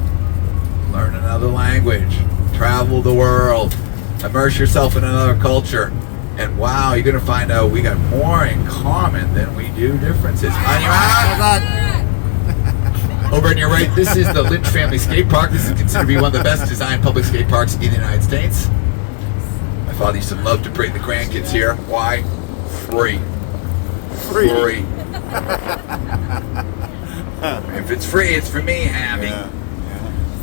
learn another language, travel the world, immerse yourself in another culture, and wow, you're gonna find out we got more in common than we do differences. On your mark. Over on your right, this is the Lynch Family Skate Park. This is considered to be one of the best designed public skate parks in the United States. My father used to love to bring the grandkids here. Why? Free. Free. If it's free, it's for me, Hammy. Yeah.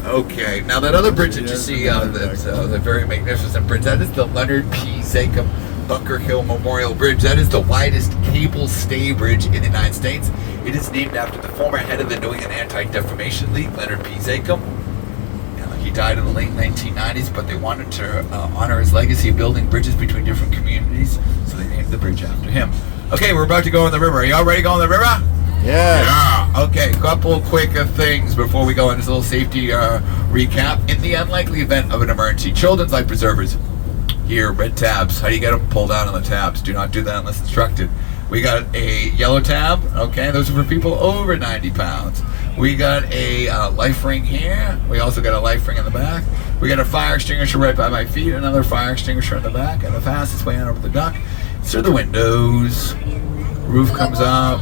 Okay, now that other bridge that you see, that's the very magnificent bridge, that is the Leonard P. Zakum Bunker Hill Memorial Bridge. That is the widest cable stay bridge in the United States. It is named after the former head of the New England Anti-Defamation League, Leonard P. Zakum. He died in the late 1990s, but they wanted to honor his legacy of building bridges between different communities, so they named the bridge after him. Okay, we're about to go on the river. Are y'all ready to go on the river? Yeah. Okay, couple quick things before we go into this little safety recap. In the unlikely event of an emergency, children's life preservers. Here, red tabs. How do you get them? Pull down on the tabs. Do not do that unless instructed. We got a yellow tab. Okay, those are for people over 90 pounds. We got a life ring here. We also got a life ring in the back. We got a fire extinguisher right by my feet. Another fire extinguisher in the back. And the fastest way out over the dock is through the windows. Roof comes up.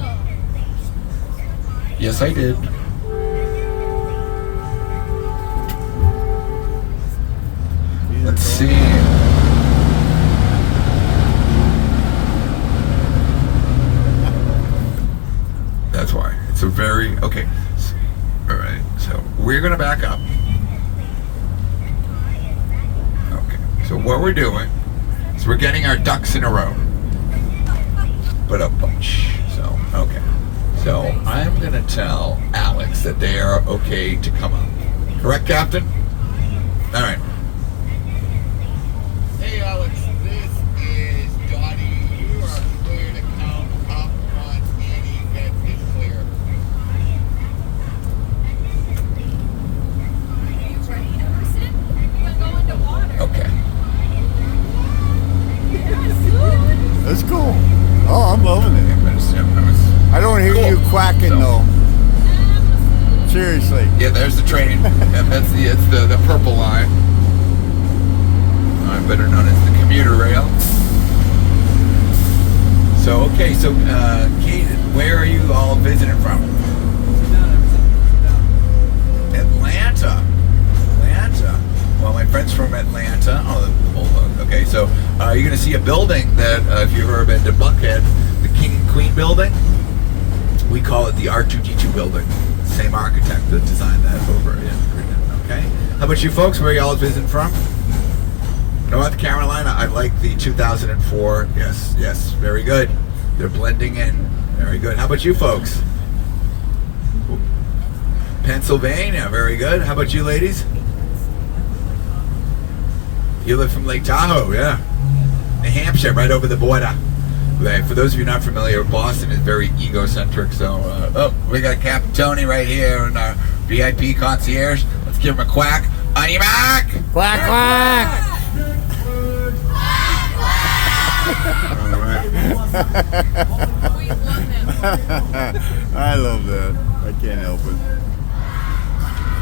Yes, I did. Let's see. That's why. It's a very... Okay. All right. So we're going to back up. Okay. So what we're doing is we're getting our ducks in a row. But a bunch. So, okay. So I'm going to tell Alex that they are okay to come up. Correct, Captain? All right. Hey, Alex. This is Dottie. You are clear to come up once any get is clear. Are you ready, Emerson? We're going to water. Okay. That's cool. Oh, I'm loving it. I don't hear Cool. you quacking So- though. Seriously. Yeah, there's the train. And that's the purple line. Better known as the commuter rail. So, okay, so Kate, where are you all visiting from? Atlanta. Well, my friend's from Atlanta. Okay, so you're going to see a building that, if you've ever been to Buckhead, the King and Queen building, we call it the R2D2 building. Same architect that designed that over in Britain. Okay? How about you folks? Where are y'all visiting from? North Carolina. I like the 2004. Yes, very good. They're blending in. Very good. How about you folks? Pennsylvania. Very good. How about you ladies? You live from Lake Tahoe, yeah. New Hampshire, right over the border. Okay, for those of you not familiar, Boston is very egocentric, so, we got Captain Tony right here in our VIP concierge. Let's give him a quack. On your mark! Quack, quack! We love him. I love that. I can't help it.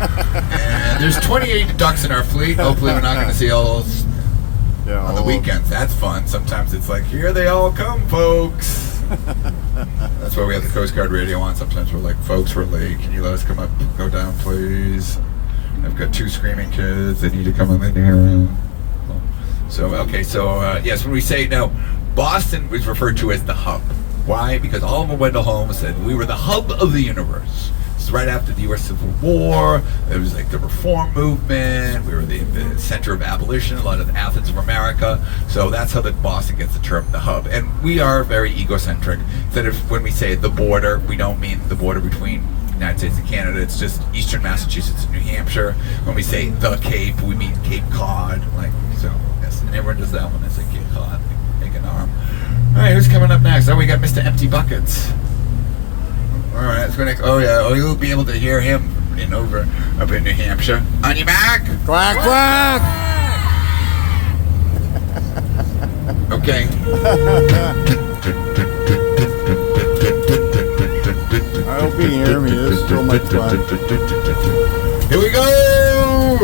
And there's 28 ducks in our fleet. Hopefully we're not going to see all those Yeah, on the weekends. That's fun. Sometimes it's like, here they all come, folks. That's why we have the Coast Guard radio on. Sometimes we're like, folks, we're late. Can you let us come up, go down, please? I've got 2 screaming kids. They need to come in here. So, okay, so, yes, when we say, no, Boston was referred to as the hub. Why? Because Oliver Wendell Holmes said we were the hub of the universe. This is right after the U.S. Civil War. It was like the reform movement. We were the center of abolition, a lot of the Athens of America. So that's how Boston gets the term the hub. And we are very egocentric. That if when we say the border, we don't mean the border between United States and Canada. It's just eastern Massachusetts and New Hampshire. When we say the Cape, we mean Cape Cod. Like, so, yes. And everyone does that when they say Cape Cod. Make an arm. All right, who's coming up next? Oh, we got Mr. Empty Buckets. All right, let's go next. Oh, yeah. Oh, you'll be able to hear him up in New Hampshire. On your mark. Quack, quack! Okay. I hope you can hear me. This is so much fun. Here we go!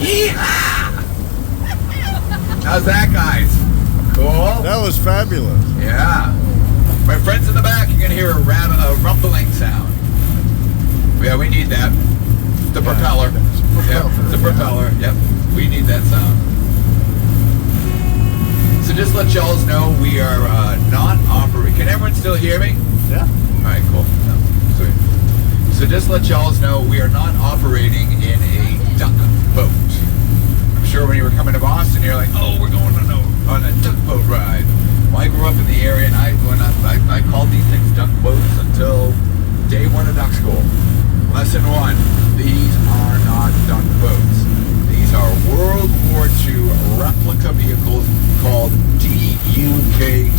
Yeehaw! How's that, guys? Cool? That was fabulous. Yeah. My friends in the back, you're going to hear a rumbling sound. Yeah, we need that. The propeller. Yep, the propeller. Yep, we need that sound. So just let y'all know we are not operating. Can everyone still hear me? Yeah. All right, cool. No, sweet. So just let y'all know we are not operating in a duck boat. I'm sure when you were coming to Boston, you're like, oh, we're going on a duck boat ride. Well, I grew up in the area, and I called these things duck boats until day one of duck school. Lesson 1, these are not duck boats. These are World War II replica vehicles called DUKWs.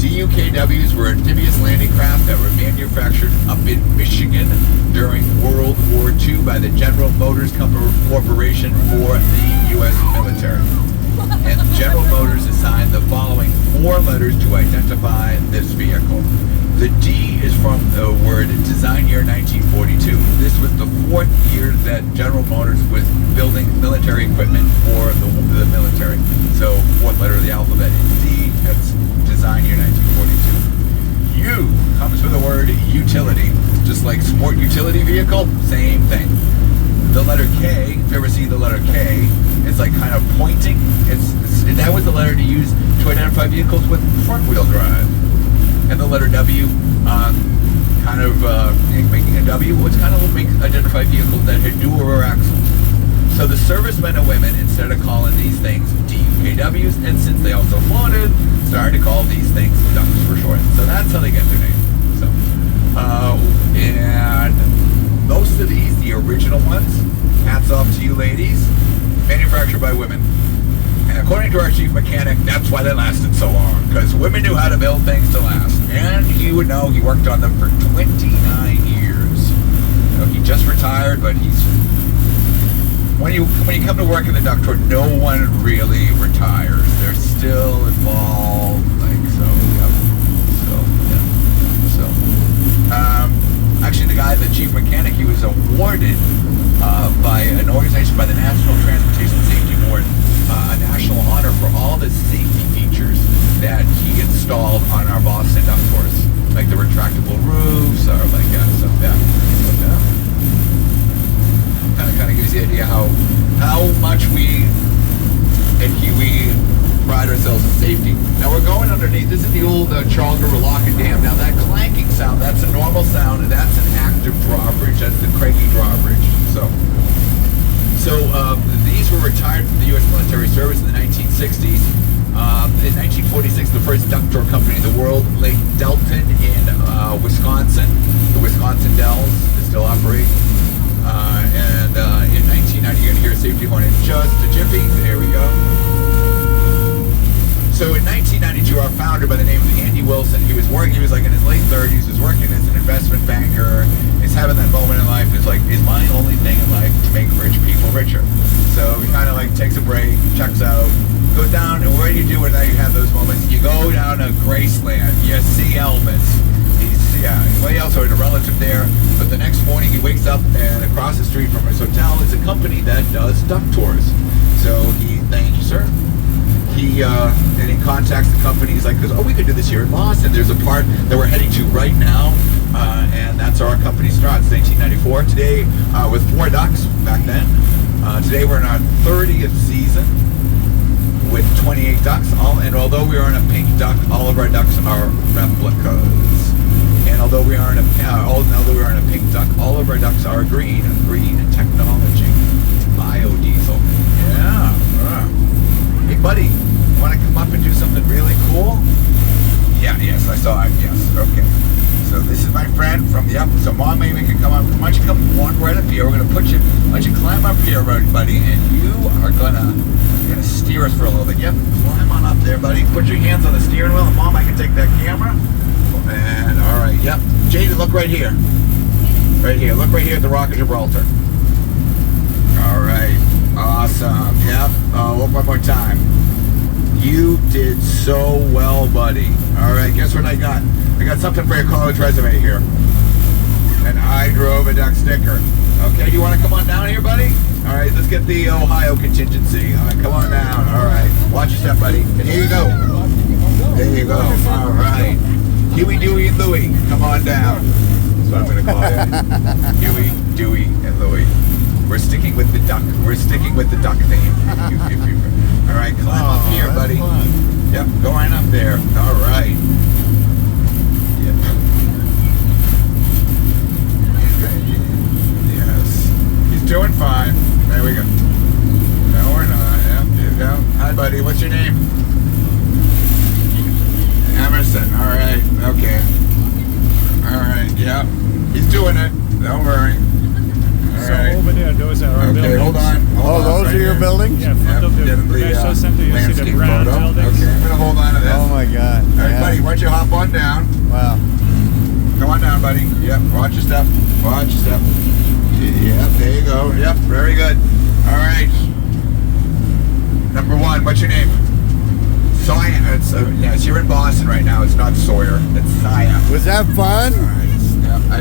DUKWs were amphibious landing craft that were manufactured up in Michigan during World War II by the General Motors Corporation for the U.S. military. And General Motors assigned the following 4 letters to identify this vehicle. The D is from the word design year 1942. This was the 4th year that General Motors was building military equipment for the military. So 4th letter of the alphabet is D. That's design year 1942. U comes from the word utility. Just like sport utility vehicle, same thing. The letter K, if you ever see the letter K, it's like kind of pointing. That was the letter to use to identify vehicles with front-wheel drive. And the letter W, making a W, was kind of identify vehicles that had dual rear axles. So the servicemen and women, instead of calling these things DUKWs, and since they also floated, started to call these things ducks for short. So that's how they get their name. So, and most of these, the original ones, hats off to you ladies, manufactured by women. And according to our chief mechanic, that's why they lasted so long, because women knew how to build things to last. And he would know he worked on them for 29 years. He just retired, but when you come to work in the duck tour, no one really retires. They're still involved, actually the guy, the chief mechanic, he was awarded by an organization, by the National Transportation Safety Board, a national honor for all the safety features that he installed on our Boston duck tours, like the retractable roofs, or kind of gives you the idea how much we pride ourselves in safety. Now we're going underneath. This is the old Charles River Lock and Dam. Now that clanking sound, that's a normal sound, and that's an active drawbridge. That's the Craigie drawbridge. So these were retired from the U.S. military service in the 1960s. In 1946, the first duck tour company in the world, Lake Delton in Wisconsin. The Wisconsin Dells is still operating. And in 1990, you're going to hear a safety horn in just a jiffy. There we go. So in 1992, our founder, by the name of Andy Wilson, he was like in his late 30s, was working as an investment banker. He's having that moment in life. It's like, is my only thing in life to make rich people richer? So he kind of like takes a break, checks out, goes down, and what do you do when you have those moments? You go down to Graceland, you see Elvis. Anybody else or a relative there, but the next morning he wakes up and across the street from his hotel is a company that does duck tours. So thank you, sir. Then he contacts the company. He's like, we could do this here in Boston. There's a part that we're heading to right now, and that's how our company starts. 1994. Today, with 4 ducks back then. Today we're in our 30th season with 28 ducks. And although we are in a pink duck, all of our ducks are replicas. And although we are in a pink duck, all of our ducks are green technology, biodiesel. Yeah. Hey, buddy, want to come up and do something really cool? Yeah, yes, I saw it. Yes, okay. So this is my friend from So Mom, maybe we can come up. Why don't you come walk right up here? We're gonna put you. Why don't you climb up here, buddy? And you are gonna steer us for a little bit. Yep, climb on up there, buddy. Put your hands on the steering wheel. And Mom, I can take that camera. And all right, yep. Jaden, look right here. Right here. Look right here at the Rock of Gibraltar. All right. Awesome. Yep. Look one more time. You did so well, buddy. All right. Guess what I got? I got something for your college resume here. And I drove a duck sticker. Okay. You want to come on down here, buddy? All right. Let's get the Ohio contingency. All right. Come on down. All right. Watch your step, buddy. And here you go. There you go. All right. Huey, Dewey, and Louie. Come on down. That's what I'm going to call it. Huey, Dewey, and Louie. We're sticking with the duck. We're sticking with the duck theme. All right, climb up here, buddy. Fun. Yep, go right up there. All right. Yep. Yes. He's doing fine. There we go. No, we're not. Yep, there you go. Hi, buddy. What's your name? Emerson. All right. Okay. All right. Yep. He's doing it. Don't worry. So over there, those are our buildings. Hold on. Those are your buildings? Yeah, front of the National Center, you see the brand buildings. Okay, I'm gonna hold on to this. Oh my God. All right, buddy, why don't you hop on down? Wow. Come on down, buddy. Yep, watch your step. Watch your step. Yep, there you go. Yep, very good. All right. Number one, what's your name? Sawyer. Yes, you're in Boston right now. It's not Sawyer. It's Saya. Was that fun? All right.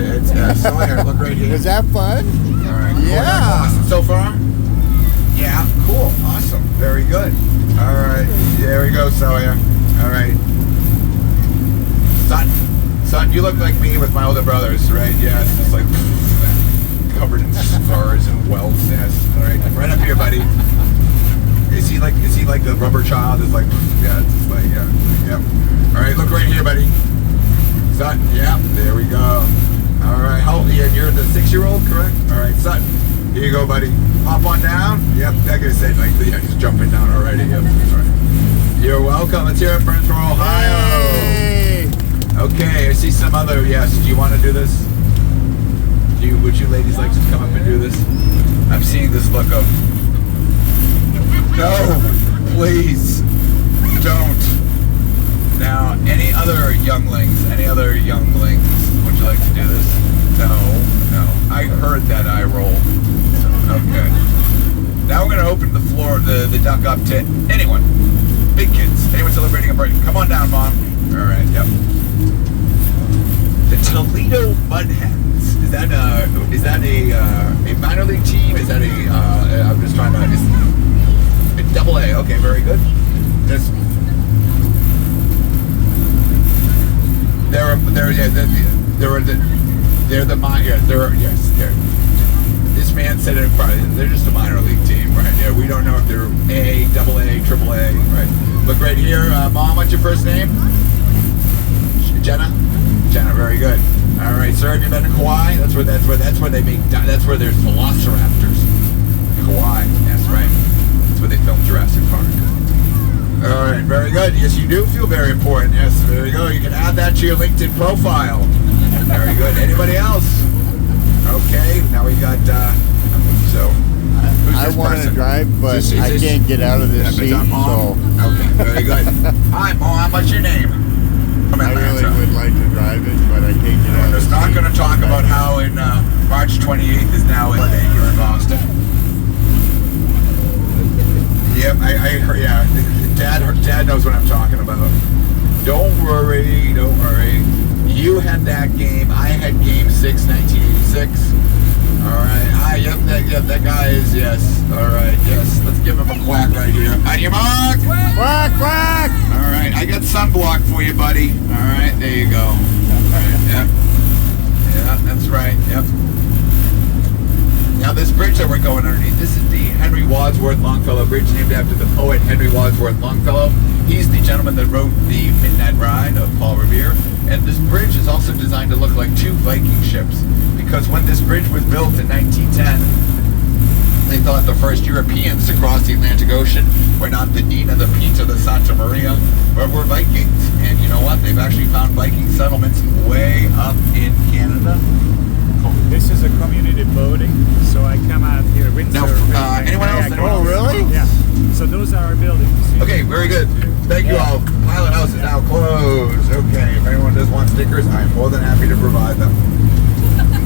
It's Sawyer. Look right here. Was that fun? All right. Yeah. Boston so far? Yeah. Cool. Awesome. Very good. All right. There we go, Sawyer. All right. Son, you look like me with my older brothers, right? Yeah. It's just like covered in scars and welts. Yes. All right. Right up here, buddy. Is he like the rubber child? It's like, yeah. It's just like, yeah. Yep. All right. Look right here, buddy. Son. Yep. There we go. All right, you're the 6-year-old, correct? All right, son, here you go, buddy. Hop on down. Yep, that guy said, like, yeah, he's jumping down already. Yep, all right. You're welcome. Let's hear it, friends from Ohio. Hey. Okay, I see some other, yes. Do you want to do this? Would you ladies like to come up and do this? I'm seeing this look of, no, please, don't. Now, any other younglings, would you like to do this? No. I heard that eye roll. Okay. Now we're going to open the floor, the duck up to anyone. Big kids. Anyone celebrating a birthday. Come on down, Mom. All right, yep. The Toledo Mudhens. Is that a minor league team? Is that I'm just trying to, it's double A. Okay, very good. This man said it. They're just a minor league team, right? Yeah, we don't know if they're A, double A, triple A, right? Look right here, Mom. What's your first name? Jenna. Jenna, very good. All right, sir. Have you been to Kauai? That's where they make. That's where there's velociraptors. Kauai. That's right. That's where they filmed Jurassic Park. All right, very good. Yes, you do feel very important. Yes, there you go. You can add that to your LinkedIn profile. Very good. Anybody else? Okay, now we got, I want to drive, but I can't get out of this seat, so. Okay, very good. Hi, Mom, what's your name? I really would like to drive it, but I can't get out of the seat. We're not going to talk about how in March 28th is now a holiday here in Boston. Yep, I heard, yeah. Dad knows what I'm talking about. Don't worry. You had that game. I had Game 6, 1986. All right. Yep, that guy is, yes. All right, yes. Let's give him a quack right here. On your mark. Quack, quack. All right. I got sunblock for you, buddy. All right. There you go. All right, yep. Yeah, that's right. Yep. Now this bridge that we're going underneath, this is the Henry Wadsworth Longfellow Bridge, named after the poet Henry Wadsworth Longfellow. He's the gentleman that wrote the Midnight Ride of Paul Revere. And this bridge is also designed to look like two Viking ships, because when this bridge was built in 1910, They thought the first Europeans to cross the Atlantic Ocean were not the Nina, the Pinta, the Santa Maria, but were Vikings. And you know what? They've actually found Viking settlements way up in Canada. This is a community building, so I come out here. Now, anyone else? Oh, really? Yeah. So those are our buildings. Okay, very good. Thank you all. Pilot House is now closed. Okay, if anyone does want stickers, I'm more than happy to provide them.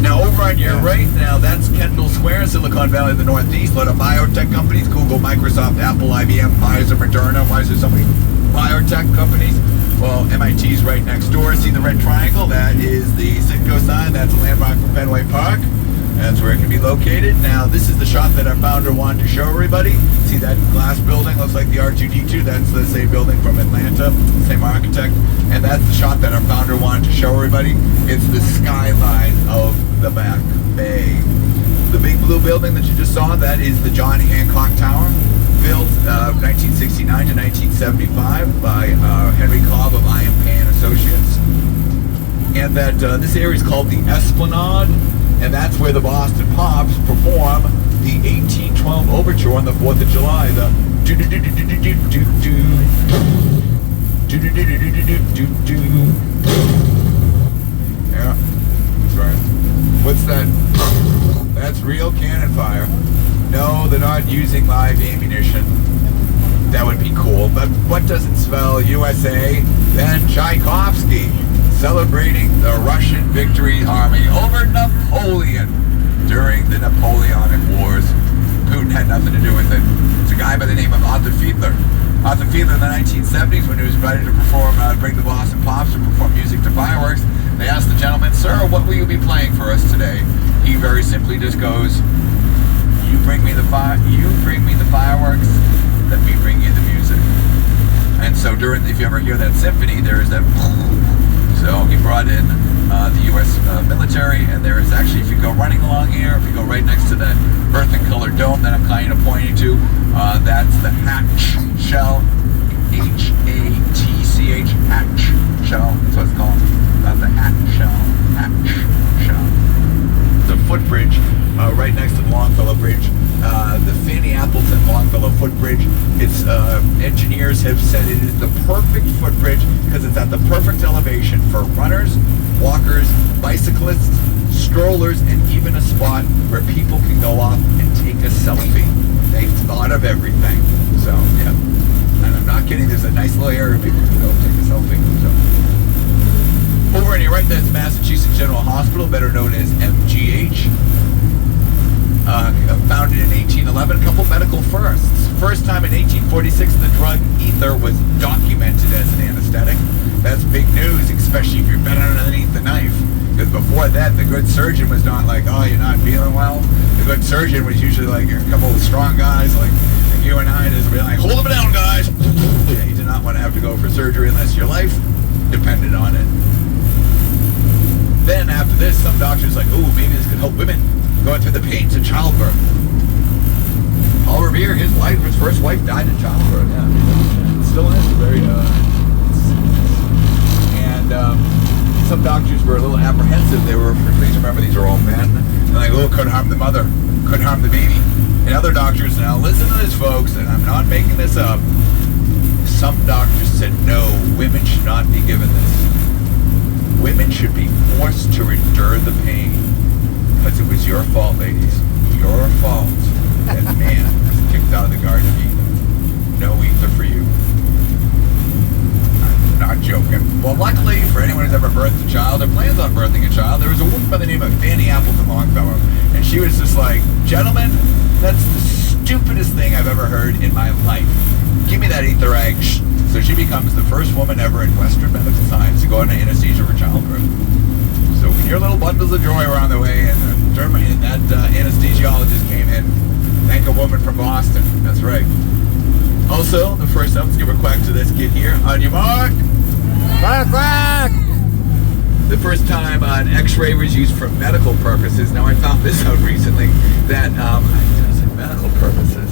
Now, over on your right now, that's Kendall Square, Silicon Valley of the Northeast. A lot of biotech companies, Google, Microsoft, Apple, IBM, Pfizer, Moderna. Why is there so many biotech companies? Well, MIT's right next door. See the red triangle? That is the Citgo sign. That's a landmark for Fenway Park. That's where it can be located. Now, this is the shot that our founder wanted to show everybody. See that glass building? Looks like the R2D2. That's the same building from Atlanta, same architect. And that's the shot that our founder wanted to show everybody. It's the skyline of the Back Bay. The big blue building that you just saw, that is the John Hancock Tower, built 1969 to 1975 by Henry Cobb of I.M. Payne Associates. And that this area is called the Esplanade, and that's where the Boston Pops perform the 1812 Overture on the 4th of July. The yeah, that's right. What's that? That's real cannon fire. No, they're not using live ammunition. That would be cool. But what doesn't spell USA than Tchaikovsky celebrating the Russian victory army over Napoleon during the Napoleonic Wars. Putin had nothing to do with it. It's a guy by the name of Arthur Fiedler. Arthur Fiedler in the 1970s, when he was invited to perform, bring the Boston Pops to perform music to fireworks, they asked the gentleman, "Sir, what will you be playing for us today?" He very simply just goes, "You bring me the fireworks, let me bring you the music." And so if you ever hear that symphony, there is that. So he brought in the U.S. military, and there is actually, if you go running along here, if you go right next to that earth and color dome that I'm kind of pointing to, that's the hatch shell, H-A-T-C-H, hatch shell. That's what it's called. Not the hatch shell. The footbridge right next to the Longfellow Bridge, the Fanny Appleton Longfellow footbridge. Its engineers have said it is the perfect footbridge because it's at the perfect elevation for runners, walkers, bicyclists, strollers, and even a spot where people can go off and take a selfie. They've thought of everything. So, yeah. And I'm not kidding, there's a nice little area where people can go take a selfie. So. Over on your right, that's Massachusetts General Hospital, better known as MGH. Founded in 1811, a couple medical firsts. First time in 1846, the drug ether was documented as an anesthetic. That's big news, especially if you're bent underneath the knife. Because before that, the good surgeon was not like, "Oh, you're not feeling well." The good surgeon was usually like a couple of strong guys like you and I, just be like, "Hold them down, guys." Yeah, you do not want to have to go for surgery unless your life depended on it. Then after this, some doctors like, "Ooh, maybe this could help women going through the pains of childbirth." Paul Revere, his first wife died in childbirth. Yeah, still is very. Some doctors were a little apprehensive. They were, please remember, these are all men. They're like, "Oh, couldn't harm the mother, couldn't harm the baby." And other doctors, now listen to this, folks, and I'm not making this up. Some doctors said, "No, women should not be given this. Women should be forced to endure the pain because it was your fault, ladies. Your fault that man was kicked out of the Garden of Eden. No ether for you." I'm not joking. Well, luckily, for anyone who's ever birthed a child or plans on birthing a child, there was a woman by the name of Fanny Appleton Longfellow, and she was just like, "Gentlemen, that's the stupidest thing I've ever heard in my life. Give me that ether egg." So she becomes the first woman ever in Western medical science to go into anesthesia for childbirth. So when your little bundles of joy were on the way and that anesthesiologist came in, thank a woman from Boston. That's right. Also, the first time, let's give a quack to this kid here. On your mark. Quack, quack. The first time an x-ray was used for medical purposes. Now, I found this out recently that, medical purposes.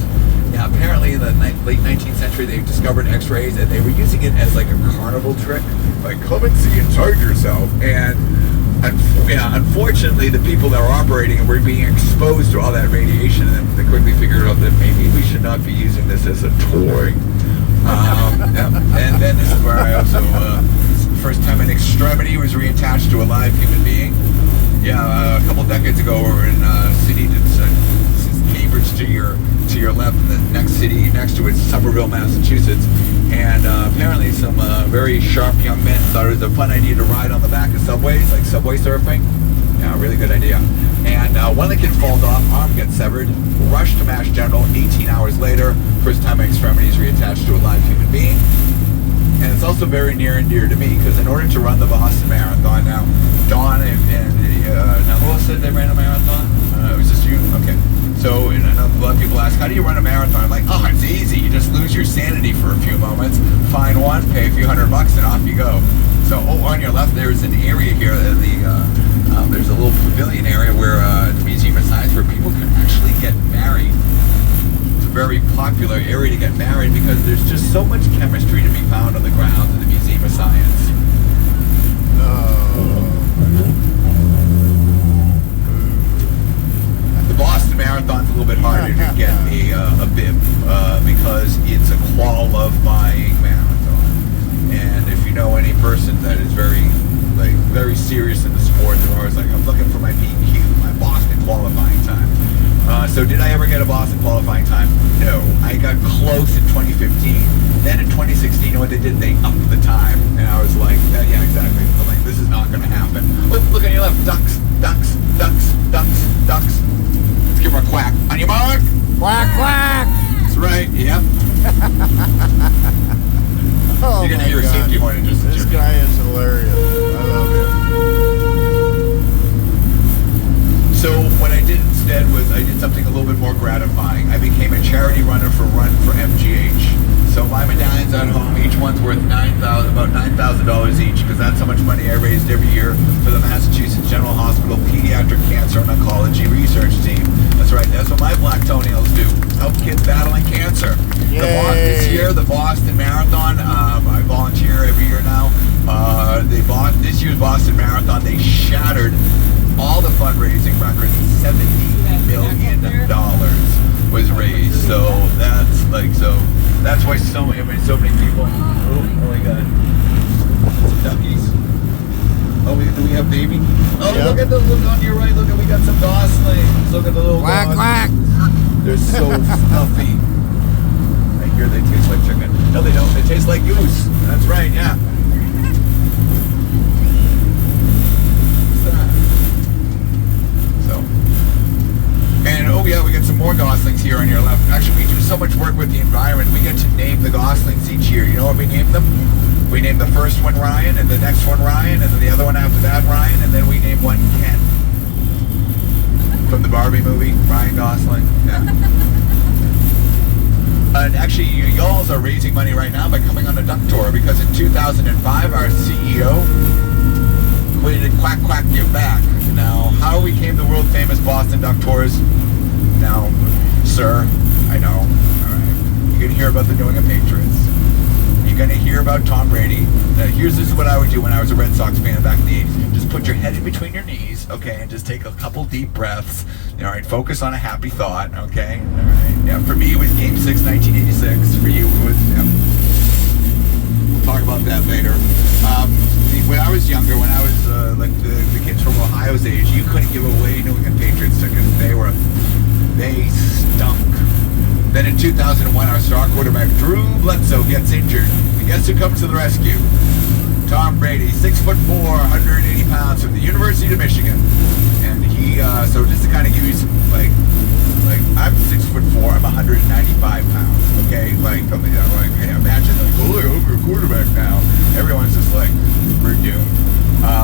Yeah, apparently in the late 19th century, they discovered x-rays and they were using it as like a carnival trick. Like, come and see inside yourself. And unfortunately, the people that were operating it were being exposed to all that radiation, and they quickly figured out that maybe we should not be using this as a toy. And then this is where I also, first time an extremity was reattached to a live human being. Yeah, a couple decades ago, we were in a city that's Cambridge to your left, and the next city next to it is Somerville, Massachusetts. And apparently some very sharp young men thought it was a fun idea to ride on the back of subways, like subway surfing. Yeah, really good idea. And one of the kids falls off, arm gets severed, rushed to Mass General 18 hours later. First time my extremities reattached to a live human being. And it's also very near and dear to me, because in order to run the Boston Marathon now, Dawn and now who else said they ran a marathon? It was just you? Okay. So, and a lot of people ask, how do you run a marathon? I'm like, oh, it's easy. You just lose your sanity for a few moments, find one, pay a few $100, and off you go. So, on your left, there's an area here, there's a little pavilion area where the Museum of Science, where people can actually get married. It's a very popular area to get married because there's just so much chemistry to be found on the grounds of the Museum of Science. The Boston Marathon's a little bit harder to get a bib because it's a qualifying marathon. And if you know any person that is very serious in the sport, they're always like, I'm looking for my BQ, my Boston qualifying time. So did I ever get a Boston qualifying time? No. I got close in 2015. Then in 2016, you know what they did? They upped the time. And I was like, yeah, exactly. I'm like, this is not going to happen. Look on your left. Ducks, ducks, ducks, ducks, ducks. Let's give her a quack. On your mark. Quack, quack. That's right. Yep. Oh, you're going to hear a God. safety horn in just a This second. guy is hilarious. I love him. So what I did instead was I did something a little bit more gratifying. I became a charity runner for Run for MGH. So my medallions at home, each one's worth about $9,000 each, because that's how much money I raised every year for the Massachusetts General Hospital Pediatric Cancer and Oncology Research Team. That's right, that's what my black toenails do. Help kids battling cancer. This year, the Boston Marathon, I volunteer every year now. This year's Boston Marathon, they shattered all the fundraising records. $70 million was raised. So that's why so many people. Oh my God, some duckies. Oh, do we have baby? Oh, yep. Look on your right. Look, we got some goslings. Look at the little Quack, quack. They're so fluffy. I hear they taste like chicken. No, they don't. They taste like goose. That's right. Yeah. And oh yeah, we get some more goslings here on your left. Actually, we do so much work with the environment. We get to name the goslings each year. You know what we name them? We name the first one Ryan, and the next one Ryan, and then the other one after that Ryan, and then we name one Ken. From the Barbie movie, Ryan Gosling. Yeah. And actually, y'all are raising money right now by coming on a duck tour, because in 2005, our CEO created Quack Quack Give Back. Now, how we came the world famous Boston Duck Tours? Now, sir, I know. All right, you're gonna hear about the New England Patriots. You're gonna hear about Tom Brady. Now, this is what I would do when I was a Red Sox fan back in the 80s. Just put your head in between your knees, okay, and just take a couple deep breaths. All right, focus on a happy thought, okay? All right. Yeah, for me it was Game 6, 1986. For you it was. Yeah. We'll talk about that later. When I was younger, when I was like the kids from Ohio's age, you couldn't give away New England Patriots tickets. They stunk. Then in 2001, our star quarterback Drew Bledsoe gets injured. And guess who comes to the rescue? Tom Brady, 6'4", 180 pounds, from the University of Michigan. And he, so just to kind of give you some, like I'm 6'4", I'm 195 pounds. Okay, hey, imagine you're a quarterback now. Everyone's just like, we're doomed.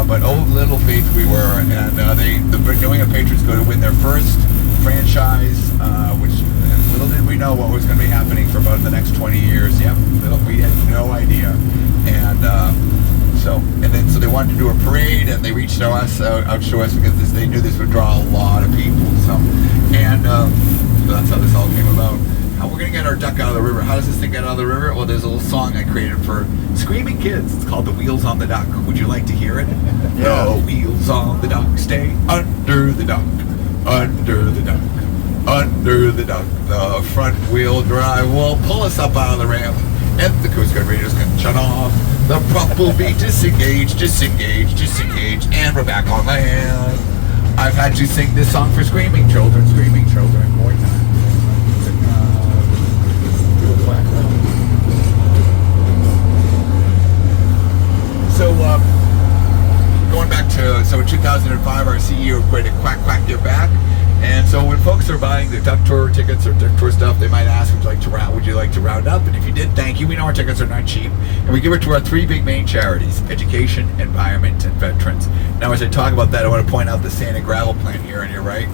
But old little faith we were, and the New England Patriots go to win their first franchise, which little did we know what was going to be happening for about the next 20 years. Yep, we had no idea. And so they wanted to do a parade, and they reached out to us because they knew this would draw a lot of people. So, and so that's how this all came about. how we're gonna get our duck out of the river. How does this thing get out of the river? Well, there's a little song I created for screaming kids. It's called "The Wheels on the Duck." Would you like to hear it? Yeah. The wheels on the duck stay under the duck, under the duck, under the duck. The front wheel drive will pull us up out of the ramp, and the Coast Guard radios can shut off. The prop will be disengaged, disengaged, disengaged, and we're back on land. I've had to sing this song for screaming children more times. So, going back to, so in 2005, our CEO created Quack Quack Give Back. And so when folks are buying the duck tour tickets or duck tour stuff, they might ask, would you like to round up? And if you did, thank you. We know our tickets are not cheap. And we give it to our three big main charities: education, environment, and veterans. Now, as I talk about that, I want to point out the sand and gravel plant here on your right.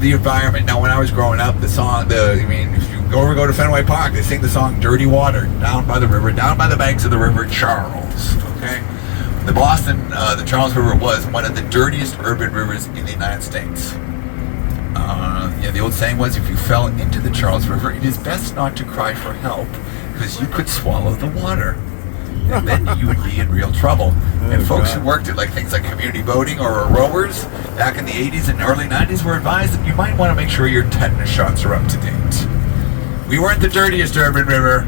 The environment. Now, when I was growing up, the song, if you go to Fenway Park, they sing the song "Dirty Water" down by the river, down by the banks of the River Charles. Okay, the Charles River was one of the dirtiest urban rivers in the United States. The old saying was, if you fell into the Charles River, it is best not to cry for help, because you could swallow the water, and then you would be in real trouble. And folks who worked at things like community boating or rowers back in the 80s and early 90s were advised that you might want to make sure your tetanus shots are up to date. We weren't the dirtiest urban river.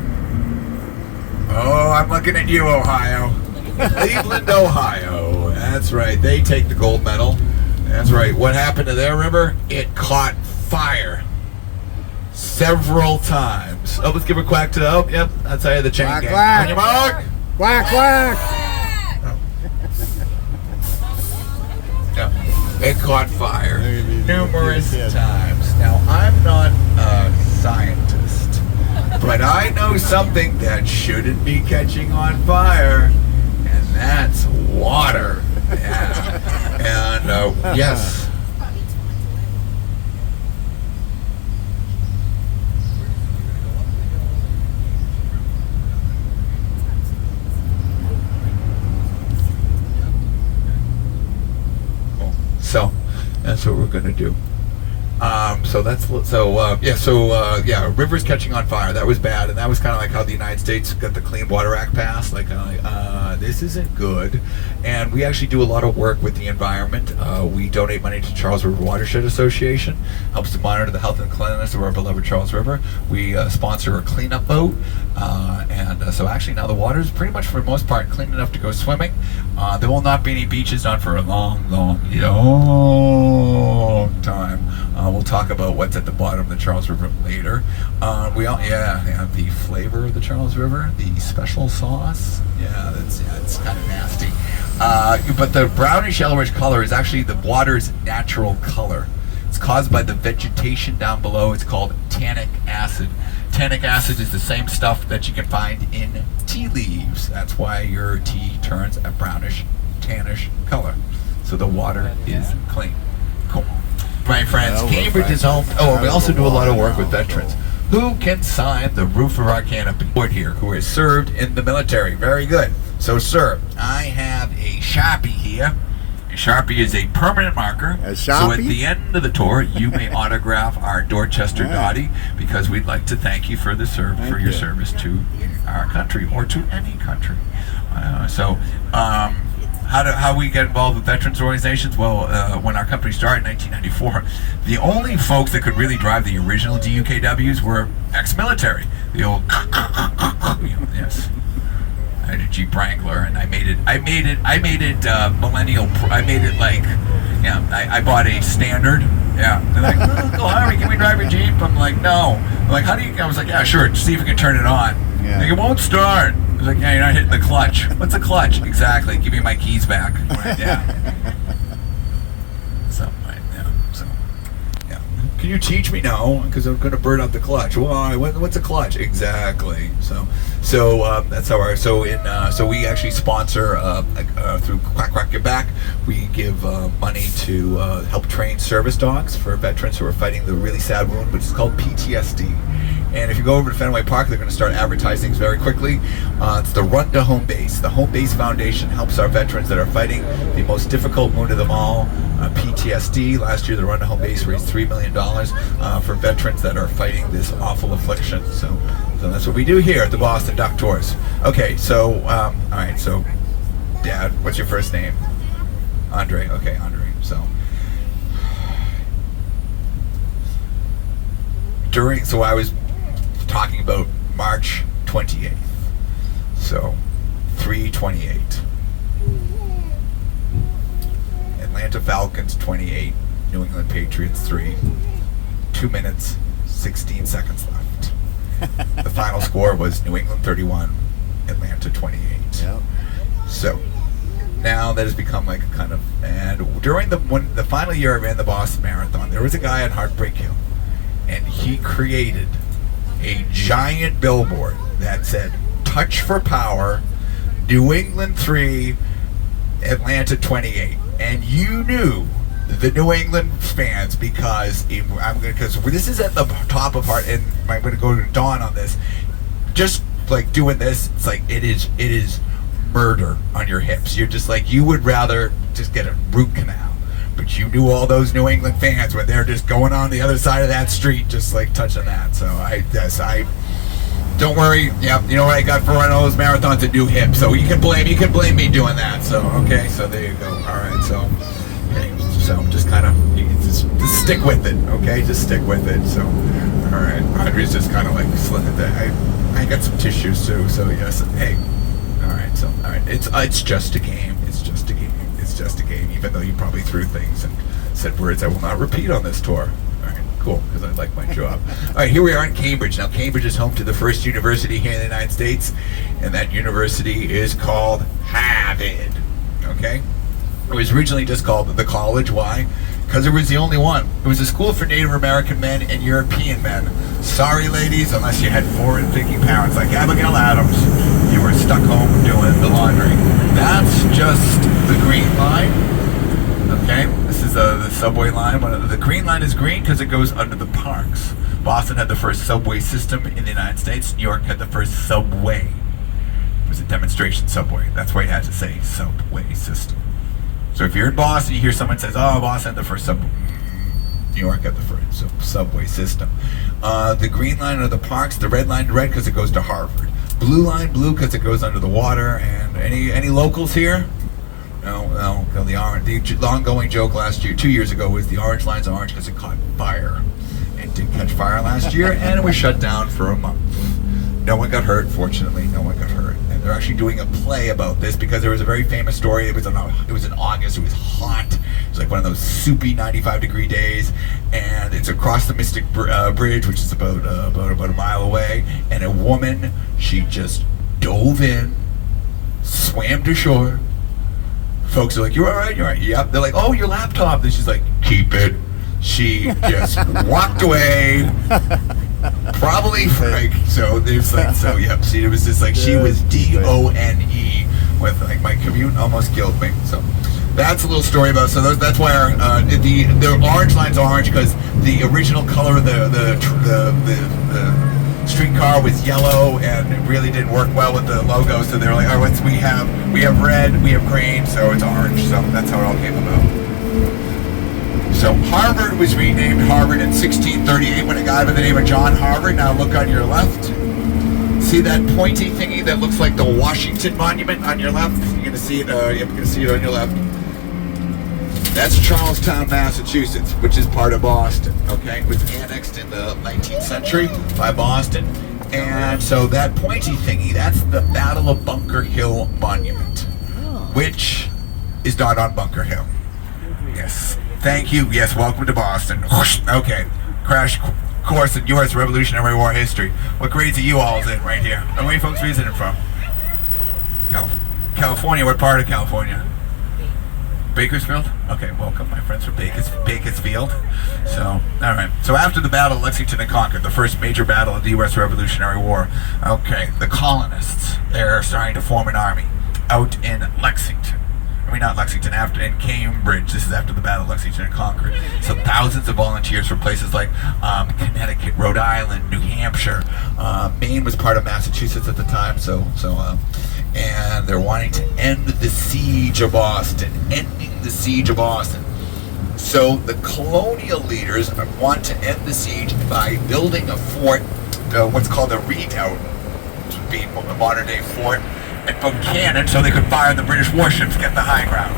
Oh, I'm looking at you, Ohio. Cleveland, Ohio. That's right. They take the gold medal. That's right. What happened to their river? It caught fire several times. Oh, let's give a quack to yep, that's how you the chain Quack, gang. quack. On your mark. Quack, quack. Yeah. It caught fire numerous times. Now, I'm not a scientist, but I know something that shouldn't be catching on fire, and that's water. Yeah. And yes. So that's what we're gonna do. Rivers catching on fire. That was bad, and that was kind of like how the United States got the Clean Water Act passed. This isn't good, and we actually do a lot of work with the environment. We donate money to Charles River Watershed Association, helps to monitor the health and cleanliness of our beloved Charles River. We sponsor a cleanup boat, so actually now the water is pretty much, for the most part, clean enough to go swimming. There will not be any beaches done for a long time. We'll talk about what's at the bottom of the Charles River later. The flavor of the Charles River, the special sauce. It's kind of nasty. But the brownish yellowish color is actually the water's natural color. It's caused by the vegetation down below. It's called tannic acid. Tannic acid is the same stuff that you can find in tea leaves. That's why your tea turns a brownish, tannish color. So the water is clean. Cool. My friends, Cambridge is home. We also do a lot of work with veterans. Who can sign the roof of our canopy? Board here, who has served in the military. Very good. So, sir, I have a Sharpie here. A Sharpie is a permanent marker. A Sharpie? So at the end of the tour, you may autograph our Dorchester Dottie, because we'd like to thank you for your service to our country, or to any country. How we get involved with veterans organizations? Well, when our company started in 1994, the only folks that could really drive the original DUKWs were ex-military. The old, yes. I had a Jeep Wrangler, and I made it millennial. I made it I bought a standard. Yeah. They're like, Uncle Harvey, can we drive your Jeep? I'm like, no. I'm like, how do you? I was like, yeah, sure. See if we can turn it on. Yeah. Like, it won't start. I was like, yeah, you're not hitting the clutch. What's a clutch? Exactly. Give me my keys back. Yeah. Can you teach me? No, because I'm going to burn up the clutch. Why? What's a clutch? Exactly. So that's how our. So we actually sponsor through Quack Quack Give Back. We give money to help train service dogs for veterans who are fighting the really sad wound, which is called PTSD. And if you go over to Fenway Park, they're going to start advertising very quickly. It's the Run to Home Base. The Home Base Foundation helps our veterans that are fighting the most difficult wound of them all, PTSD. Last year, the Run to Home Base raised $3 million for veterans that are fighting this awful affliction. So that's what we do here at the Boston Duck Tours. Okay, so, all right, so, Dad, what's your first name? Andre. Okay, Andre. So I was talking about March 28th. So 3/28. Atlanta Falcons 28, New England Patriots 3. 2 minutes, 16 seconds left. The final score was New England 31, Atlanta 28. Yep. So now that has become like a kind of, and during the final year I ran the Boston Marathon, there was a guy at Heartbreak Hill, and he created a giant billboard that said, "Touch for Power, New England 3, Atlanta 28." And you knew the New England fans, because this is at the top of heart, and I'm going to go to Dawn on this. Just like doing this, it's like it is murder on your hips. You're just like, you would rather just get a root canal. But you knew all those New England fans when they're just going on the other side of that street, just like touching that. So I don't worry. Yeah, you know what I got for running all those marathons? A new hip. So you can blame me doing that. So okay, so there you go. All right, so just kind of just stick with it. Okay, just stick with it. So all right, Audrey's just kind of like slipping there. I got some tissues too. So yes, hey. All right, so all right, it's just a game. It's just a game. It's just a game. Even though you probably threw things and said words I will not repeat on this tour. All right, cool, because I like my job. All right, here we are in Cambridge. Now, Cambridge is home to the first university here in the United States, and that university is called Harvard. Okay, it was originally just called the college. Why? Because it was the only one. It was a school for Native American men and European men. Sorry, ladies, unless you had forward-thinking parents like Abigail Adams, you were stuck home doing the laundry. That's just the green line. Okay, this is the subway line. The green line is green because it goes under the parks. Boston had the first subway system in the United States. New York had the first subway. It was a demonstration subway. That's why it had to say subway system. So if you're in Boston, you hear someone says, "Oh, Boston had the first subway." New York had the first subway system. The green line are the parks. The red line, red because it goes to Harvard. Blue line, blue because it goes under the water. And any locals here? No. The orange. The ongoing joke last year, 2 years ago, was the orange line's orange because it caught fire. It did catch fire last year, and it was shut down for a month. No one got hurt, fortunately. No one got hurt. And they're actually doing a play about this because there was a very famous story. It was in August. It was hot. It was like one of those soupy 95-degree days, and it's across the Mystic Bridge, which is about a mile away. And a woman, she just dove in, swam to shore. Folks are like, "You're all right? You're all right?" Yep. They're like, "Oh, your laptop." And she's like, "Keep it." She just walked away. Probably like, so there's like, so yep. See, it was just like, she was DONE with like, my commute almost killed me. So that's a little story about. So that's why our the orange line's orange because the original color of the streetcar was yellow, and it really didn't work well with the logo. So they're like, "Oh, we have red, we have green, so it's orange." So that's how it all came about. So Harvard was renamed Harvard in 1638 when a guy by the name of John Harvard. Now look on your left. See that pointy thingy that looks like the Washington Monument on your left? You're gonna see it. You're gonna see it on your left. That's Charlestown, Massachusetts, which is part of Boston. Okay, it was annexed in the 19th century by Boston, and so that pointy thingy, that's the Battle of Bunker Hill Monument, which is not on Bunker Hill. Yes. Thank you. Yes, welcome to Boston. Okay, crash course in U.S. Revolutionary War history. What grades are you all in right here? And where are you folks visiting from? California. What part of California? Bakersfield? Okay, welcome, my friends from Bakersfield. So, all right. So after the Battle of Lexington and Concord, the first major battle of the U.S. Revolutionary War, okay, the colonists, they're starting to form an army out in Lexington. I mean, not Lexington, after in Cambridge. This is after the Battle of Lexington and Concord. So thousands of volunteers from places like Connecticut, Rhode Island, New Hampshire. Maine was part of Massachusetts at the time. And they're wanting to end the siege of Boston, ending the siege of Boston. So the colonial leaders want to end the siege by building a fort, what's called a redoubt, which would be a modern-day fort, and put cannon so they could fire the British warships, get the high ground.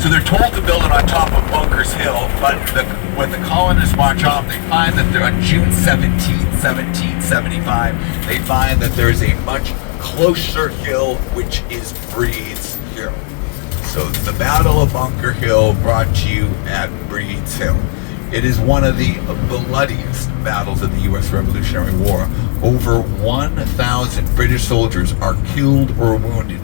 So they're told to build it on top of Bunker's Hill, but when the colonists march off, they find that on June 17th, 1775, they find that there's a much closer hill, which is Breed's Hill. So the Battle of Bunker Hill brought you at Breed's Hill. It is one of the bloodiest battles of the U.S. Revolutionary War. Over 1,000 British soldiers are killed or wounded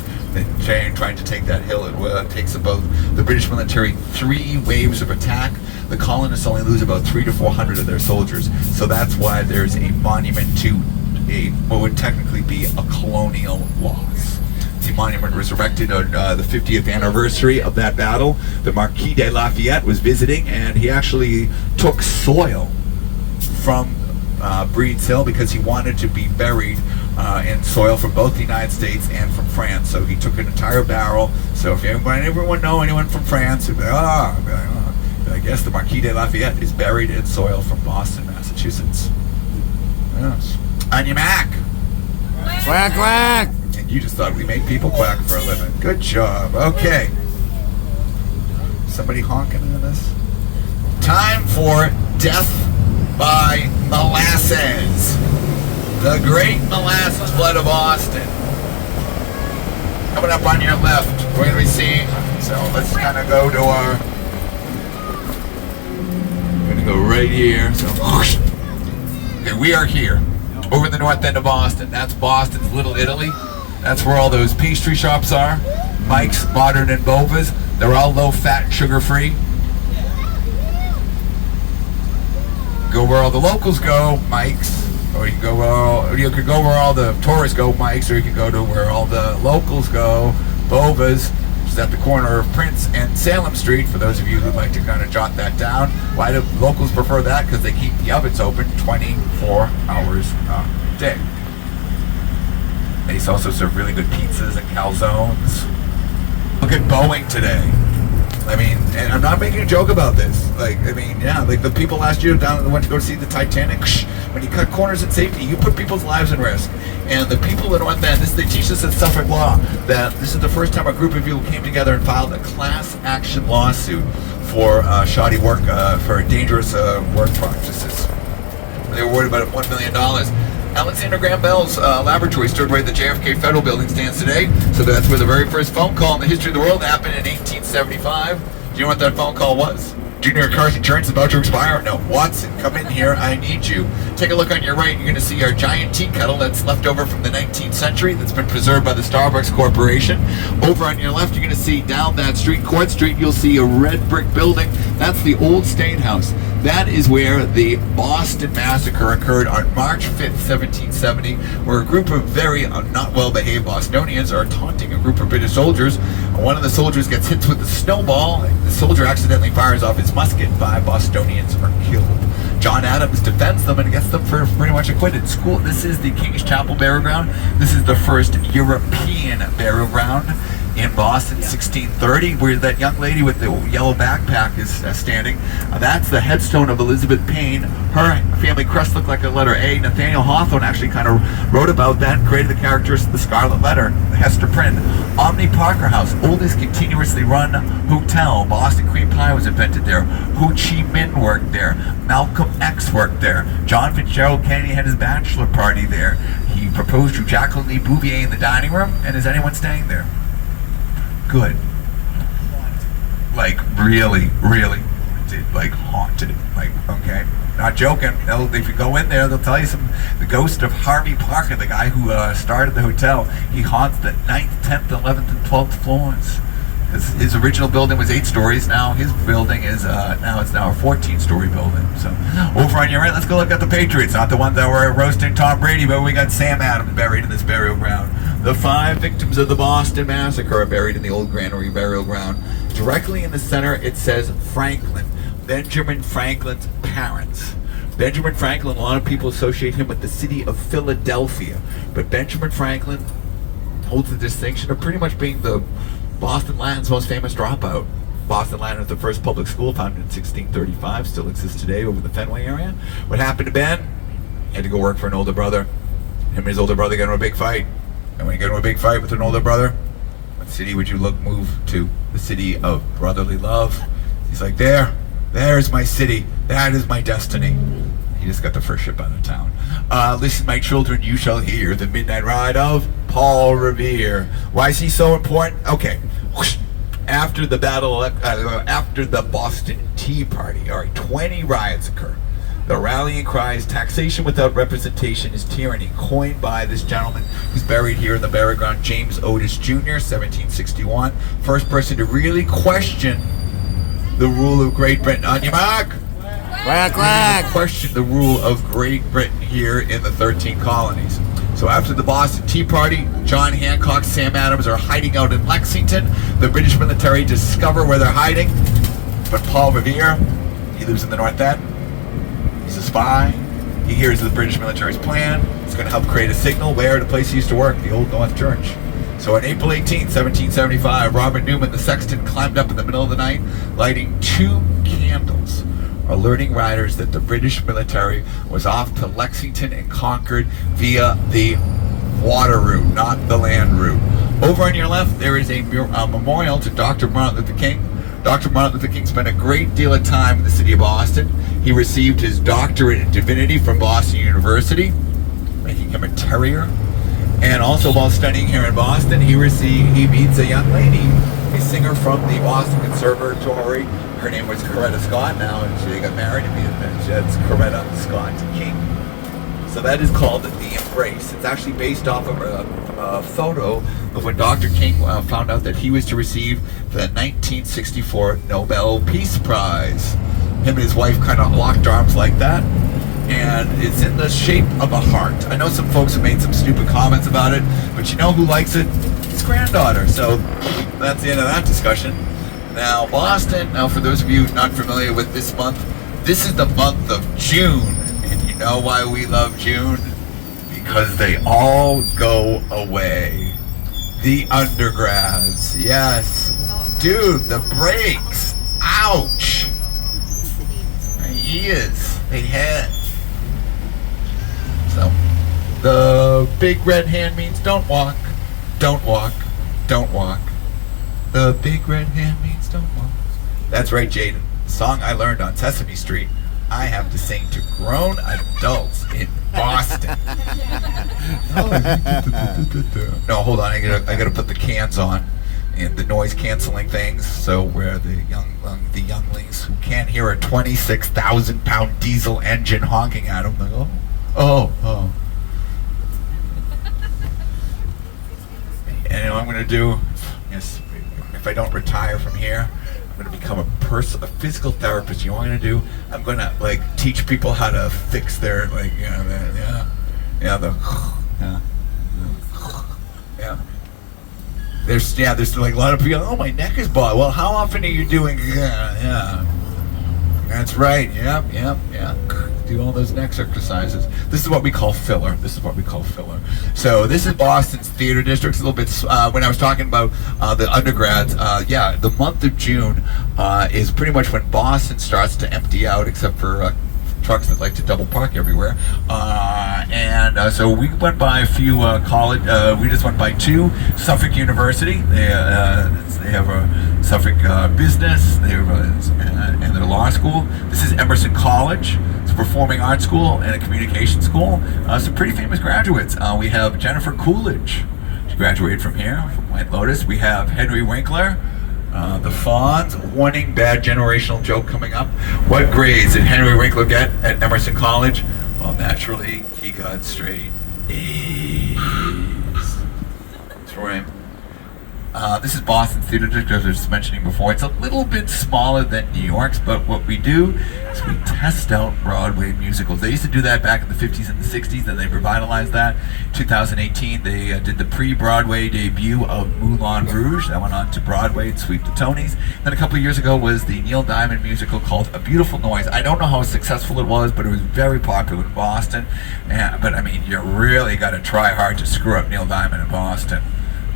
trying to take that hill. It takes about the British military 3 waves of attack. The colonists only lose about 300 to 400 of their soldiers. So that's why there's a monument to what would technically be a colonial loss. The monument was erected on the 50th anniversary of that battle. The Marquis de Lafayette was visiting, and he actually took soil from Breed's Hill because he wanted to be buried in soil from both the United States and from France. So he took an entire barrel. So if everyone know anyone from France, it'd be like, I guess the Marquis de Lafayette is buried in soil from Boston, Massachusetts. Yes. On your Mac. Quack, quack. And you just thought we make people quack for a living. Good job. Okay. Somebody honking in this? Time for Death by Molasses. The Great Molasses Flood of Boston. Coming up on your left, we're going to be seeing, so let's kind of go to our, we're going to go right here. So, okay, we are here, over the north end of Boston. That's Boston's Little Italy. That's where all those pastry shops are. Mike's, Modern, and Bova's. They're all low-fat and sugar-free. Go where all the locals go, Mike's. Or you could go where all the tourists go, Mike's, or you could go to where all the locals go, Bova's, which is at the corner of Prince and Salem Street, for those of you who'd like to kind of jot that down. Why do locals prefer that? Because they keep the ovens open 24 hours a day. They also serve really good pizzas and calzones. Look at Boeing today. I mean, and I'm not making a joke about this. Like the people last year went to go see the Titanic. When you cut corners in safety, you put people's lives in risk. And the people that went there, they teach us in Suffolk law that this is the first time a group of people came together and filed a class action lawsuit for shoddy work, for dangerous work practices. They were worried about $1 million. Alexander Graham Bell's laboratory stood where the JFK Federal Building stands today. So that's where the very first phone call in the history of the world happened in 1875. Do you know what that phone call was? Junior car's insurance is about to expire? No. Watson, come in here. I need you. Take a look on your right. You're going to see our giant tea kettle that's left over from the 19th century that's been preserved by the Starbucks Corporation. Over on your left, you're going to see down that street, Court Street, you'll see a red brick building. That's the old State House. That is where the Boston Massacre occurred on March 5th, 1770, where a group of very not well-behaved Bostonians are taunting a group of British soldiers. One of the soldiers gets hit with a snowball. The soldier accidentally fires off his musket. 5 Bostonians are killed. John Adams defends them and gets them for pretty much acquitted. This is the King's Chapel burial ground. This is the first European burial ground in Boston, 1630, where that young lady with the yellow backpack is standing. That's the headstone of Elizabeth Payne. Her family crest looked like a letter A. Nathaniel Hawthorne actually kind of wrote about that and created the characters of the Scarlet Letter, the Hester Prynne. Omni Parker House, oldest continuously run hotel. Boston cream pie was invented there. Ho Chi Minh worked there. Malcolm X worked there. John Fitzgerald Kennedy had his bachelor party there. He proposed to Jacqueline Lee Bouvier in the dining room, and is anyone staying there? Good. Like, really, really haunted. Like, haunted. Like, okay. Not joking. If you go in there, they'll tell you the ghost of Harvey Parker, the guy who started the hotel, he haunts the 9th, 10th, 11th, and 12th floors. His original building was 8 stories. Now his building is now a 14-story building. So over on your right, let's go look at the Patriots. Not the ones that were roasting Tom Brady, but we got Sam Adams buried in this burial ground. The 5 victims of the Boston Massacre are buried in the old granary burial ground. Directly in the center, it says Franklin, Benjamin Franklin's parents. Benjamin Franklin, a lot of people associate him with the city of Philadelphia, but Benjamin Franklin holds the distinction of pretty much being the Boston Latin's most famous dropout. Boston Latin is the first public school founded in 1635, still exists today over the Fenway area. What happened to Ben? He had to go work for an older brother. Him and his older brother got into a big fight. And when you get into a big fight with an older brother, what city would you move to? The city of brotherly love. He's like, there's my city. That is my destiny. He just got the first ship out of town. Listen, my children, you shall hear the midnight ride of Paul Revere. Why is he so important? Okay. After the after the Boston Tea Party, all right, 20 riots occur. The rallying cry is taxation without representation is tyranny, coined by this gentleman who's buried here in the burial ground, James Otis Jr., 1761. First person to really question the rule of Great Britain. On your mark. Quack, quack. Question the rule of Great Britain here in the 13 colonies. So after the Boston Tea Party, John Hancock, Sam Adams are hiding out in Lexington. The British military discover where they're hiding. But Paul Revere, he lives in the North End. He's a spy. He hears the British military's plan. It's going to help create a signal where the place he used to work, the Old North Church. So on April 18, 1775, Robert Newman, the sexton, climbed up in the middle of the night, lighting 2 candles, alerting riders that the British military was off to Lexington and Concord via the water route, not the land route. Over on your left, there is a memorial to Dr. Martin Luther King. Dr. Martin Luther King spent a great deal of time in the city of Boston. He received his doctorate in divinity from Boston University, making him a terrier. And also while studying here in Boston, he meets a young lady, a singer from the Boston Conservatory. Her name was Coretta Scott now, and they got married, and that's Coretta Scott King. So that is called The Embrace. It's actually based off of a photo of when Dr. King found out that he was to receive the 1964 Nobel Peace Prize. Him and his wife kind of locked arms like that, and it's in the shape of a heart. I know some folks have made some stupid comments about it, but you know who likes it? His granddaughter. So that's the end of that discussion. Now, Boston, for those of you not familiar with this month, this is the month of June. And you know why we love June? Because they all go away. The undergrads, yes. Dude, the breaks. Ouch. My ears, they hurt. So, the big red hand means don't walk, don't walk, don't walk. The big red hand means don't walk. That's right, Jaden. The song I learned on Sesame Street, I have to sing to grown adults in Boston. No, hold on. I gotta put the cans on and the noise canceling things, so where the younglings who can't hear a 26,000-pound diesel engine honking at them, they go, oh. And you know what I'm gonna do? Yes. If I don't retire from here, I'm going to become a physical therapist. You know what I'm going to do? I'm going to teach people how to fix their There's like a lot of people. Oh, my neck is bothered. Well, how often are you doing? Yeah. That's right. Yep. Do all those neck exercises. This is what we call filler. So this is Boston's theater district. It's a little bit, when I was talking about the undergrads, the month of June is pretty much when Boston starts to empty out, except for trucks that like to double park everywhere. So we went by a few college, we just went by 2. Suffolk University, they have a Suffolk Business, they have and their law school. This is Emerson College. It's a performing arts school and a communication school. Some pretty famous graduates. We have Jennifer Coolidge. She graduated from here, from White Lotus. We have Henry Winkler. The Fonz, warning, bad generational joke coming up. What grades did Henry Winkler get at Emerson College? Well, naturally, he got straight A's. That's right. This is Boston Theater District, as I was mentioning before. It's a little bit smaller than New York's, but what we do is we test out Broadway musicals. They used to do that back in the 50s and the 60s, and they revitalized that. 2018, they did the pre-Broadway debut of Moulin Rouge. That went on to Broadway and sweep the Tonys. Then a couple of years ago was the Neil Diamond musical called A Beautiful Noise. I don't know how successful it was, but it was very popular in Boston. But I mean, you really got to try hard to screw up Neil Diamond in Boston.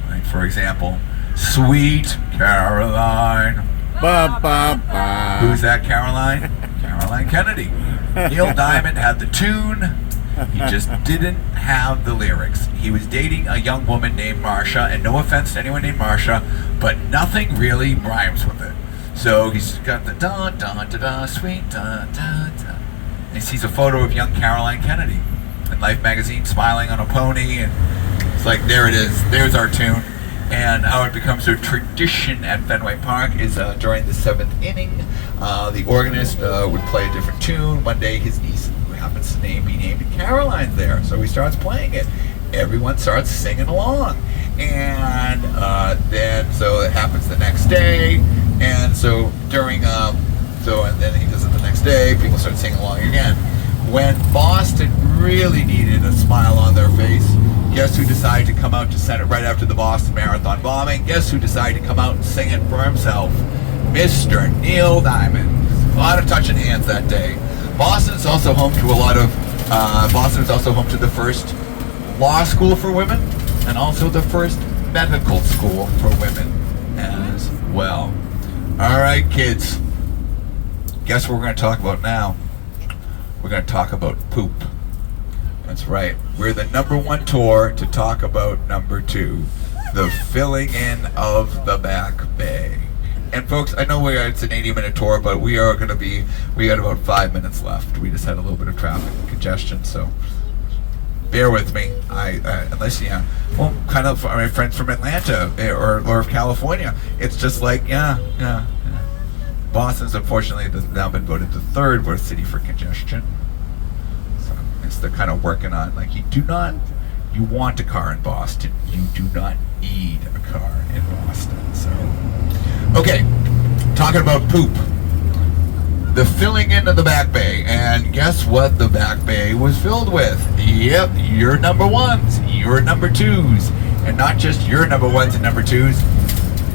Like, for example, Sweet Caroline. Ba, ba, ba. Who's that Caroline? Caroline Kennedy. Neil Diamond had the tune. He just didn't have the lyrics. He was dating a young woman named Marcia, and no offense to anyone named Marcia, but nothing really rhymes with it. So he's got the da da da da sweet da da da. And he sees a photo of young Caroline Kennedy in Life magazine smiling on a pony, and it's like, there it is, there's our tune. And how it becomes a tradition at Fenway Park is during the 7th inning, the organist would play a different tune. One day his niece, who happens to be named Caroline's there, so he starts playing it. Everyone starts singing along. And then, so it happens the next day, and so during, and then he does it the next day, people start singing along again. When Boston really needed a smile on their face, guess who decided to come out to Senate right after the Boston Marathon bombing? Guess who decided to come out and sing it for himself? Mr. Neil Diamond. A lot of touching hands that day. Boston is also home to the first law school for women, and also the first medical school for women as well. All right, kids. Guess what we're going to talk about now? We're going to talk about poop. That's right. We're the number 1 tour to talk about number 2, the filling in of the Back Bay. And folks, I know it's an 80-minute tour, but we got about 5 minutes left. We just had a little bit of traffic congestion, so bear with me. Unless kind of my friends from Atlanta or California, it's just like, yeah. Boston's unfortunately now been voted the 3rd worst city for congestion. They're kind of working on, like, you want a car in Boston, you do not need a car in Boston. So, okay, talking about poop, the filling in of the Back Bay, and guess what the Back Bay was filled with? Yep, your number 1s, your number 2s, and not just your number 1s and number 2s,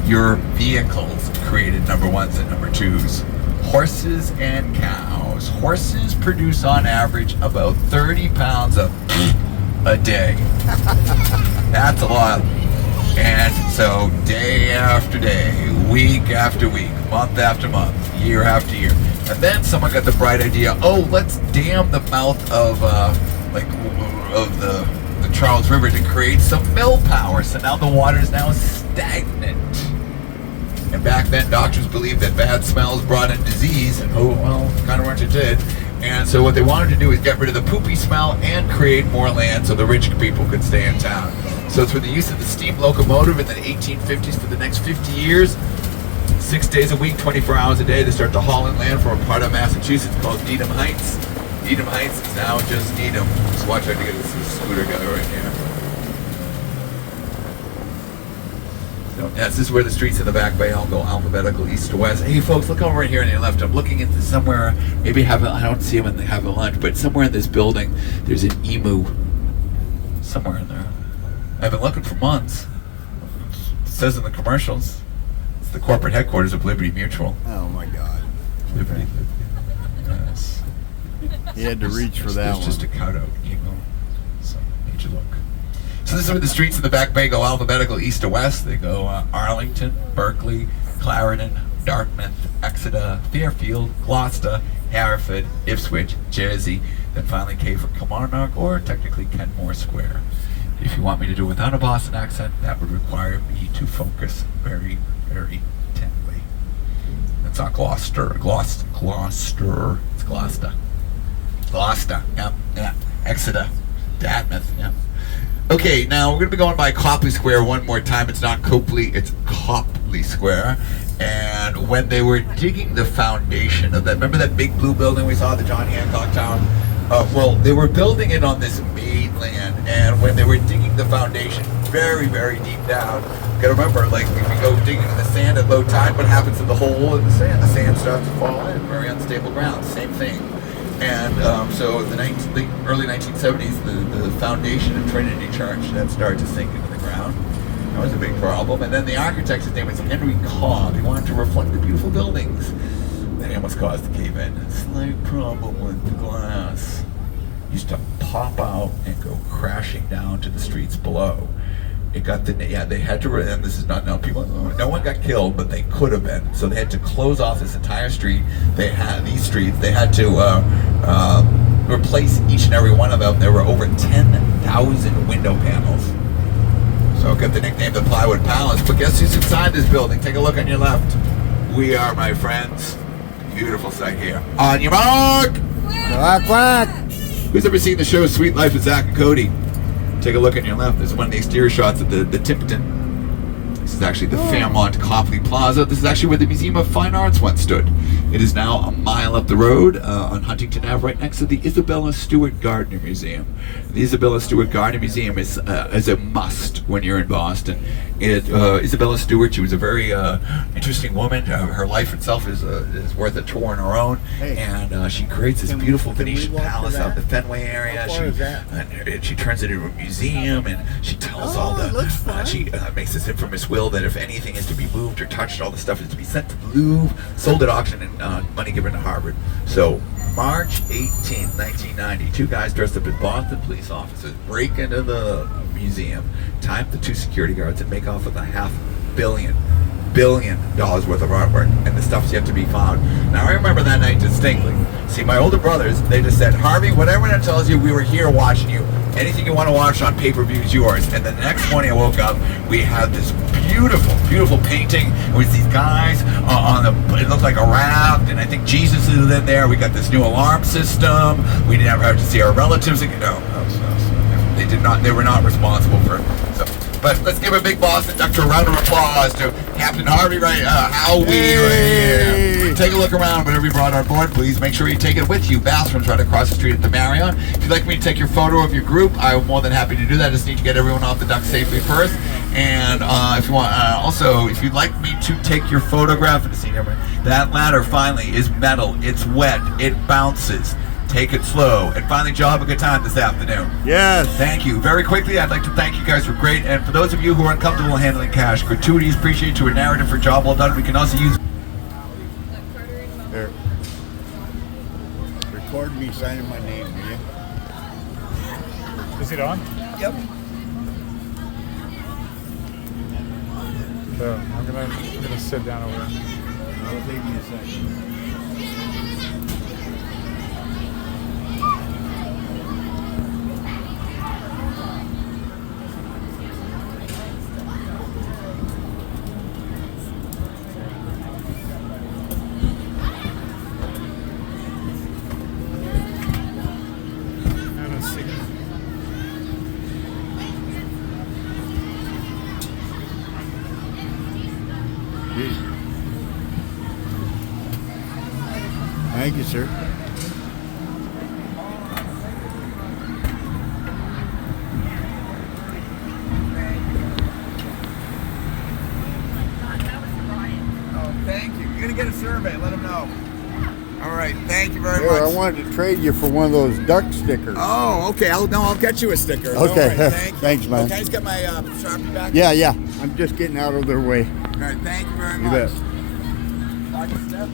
your vehicles created number 1s and number 2s. Horses and cows. Horses produce on average about 30 pounds of a day. That's a lot. And so day after day, week after week, month after month, year after year. And then someone got the bright idea, let's dam the mouth of the Charles River to create some mill power. So now the water is now stagnant. And back then, doctors believed that bad smells brought in disease, and kind of what it did. And so what they wanted to do is get rid of the poopy smell and create more land so the rich people could stay in town. So through the use of the steam locomotive in the 1850s for the next 50 years, 6 days a week, 24 hours a day, they start to haul in land for a part of Massachusetts called Needham Heights. Needham Heights is now just Needham. Just watch out to get this scooter guy right here. This is where the streets of the Back Bay all go alphabetical east to west. Hey folks, look over right here on your left. I'm looking into somewhere, maybe I don't see them when they have a lunch, but somewhere in this building, there's an emu. Somewhere in there. I've been looking for months. It says in the commercials, it's the corporate headquarters of Liberty Mutual. Oh my God. Liberty. Yes. You had to reach for that one. There's just a cutout emu. So, need you look. So this is where the streets of the Back Bay go alphabetical east to west. They go Arlington, Berkeley, Clarendon, Dartmouth, Exeter, Fairfield, Gloucester, Hereford, Ipswich, Jersey, then finally K for Kilmarnock, or technically Kenmore Square. If you want me to do it without a Boston accent, that would require me to focus very, very intently. It's not Gloucester. Gloucester. It's Gloucester. Gloucester. Yeah. Exeter. Dartmouth. Yeah. Okay, now we're going to be going by Copley Square one more time. It's not Copley, it's Copley Square. And when they were digging the foundation of that, remember that big blue building we saw, the John Hancock Tower? Well, they were building it on this mainland, and when they were digging the foundation very, very deep down, gotta remember, like if you go digging in the sand at low tide, what happens to the hole in the sand? The sand starts to fall in, very unstable ground. Same thing. And so in the early 1970s, the foundation of Trinity Church that started to sink into the ground. That was a big problem. And then the architect, his name was Henry Cobb. He wanted to reflect the beautiful buildings. Then he almost caused the cave in. Slight problem with the glass. Used to pop out and go crashing down to the streets below. It got they had to, and this is not, no one got killed, but they could have been. So they had to close off this entire street. They had to replace each and every one of them. There were over 10,000 window panels. So it got the nickname the Plywood Palace. But guess who's inside this building? Take a look on your left. We are, my friends. Beautiful sight here. On your mark! Quack, quack. Who's ever seen the show Sweet Life of Zach and Cody? Take a look on your left. This is one of the exterior shots of the Tipton. This is actually the Fairmont Copley Plaza. This is actually where the Museum of Fine Arts once stood. It is now a mile up the road on Huntington Ave, right next to the Isabella Stewart Gardner Museum. The Isabella Stewart Gardner Museum is a must when you're in Boston. Isabella Stewart, she was a very interesting woman. Her life itself is worth a tour on her own. Hey, and she creates this beautiful can we Venetian walk to palace that? out in the Fenway area. How far is that? She turns it into a museum, and she tells all the. it looks fun. She makes this infamous will that if anything is to be moved or touched, all the stuff is to be sent to the Louvre, sold at auction, and money given to Harvard. So, March 18, 1990, two guys dressed up as Boston police officers break into the museum, tie up the two security guards, and make off with $500 billion worth of artwork, and the stuff's yet to be found. Now, I remember that night distinctly. See, my older brothers, they just said, Harvey, whatever it tells you, we were here watching you. Anything you want to watch on pay-per-view is yours. And the next morning I woke up, we had this beautiful painting. It was these guys on it looked like a raft, and I think Jesus is in there. We got this new alarm system. We never have to see our relatives again. No, they were not responsible for. But let's give a big Boston Doctor a round of applause to Captain Harvey Howie right here. Take a look around, whatever you brought on board, please make sure you take it with you. Bathrooms right across the street at the Marriott. If you'd like me to take your photo of your group, I'm more than happy to do that. I just need to get everyone off the duck safely first. And if you want, also, if you'd like me to take your photograph of the scene, that ladder finally is metal. It's wet. It bounces. Take it slow. And finally, Joe, have a good time this afternoon. Yes. Thank you. Very quickly, I'd like to thank you guys for great. And for those of you who are uncomfortable handling cash, gratuities appreciated to a narrative for a job well done. We can also use. There. Record me signing my name, will you? Is it on? Yep. So I'm gonna sit down over there. It'll take me a second. Thank you, sir. Oh, thank you. You're gonna get a survey. Let them know. All right. Thank you very Here, much. I wanted to trade you for one of those duck stickers. Oh, okay. I'll get you a sticker. Okay. All right, thank you. Thanks, man. Can I just get my Sharpie back? Yeah. I'm just getting out of their way. All right. Thank you very You much. bet. Watch your step.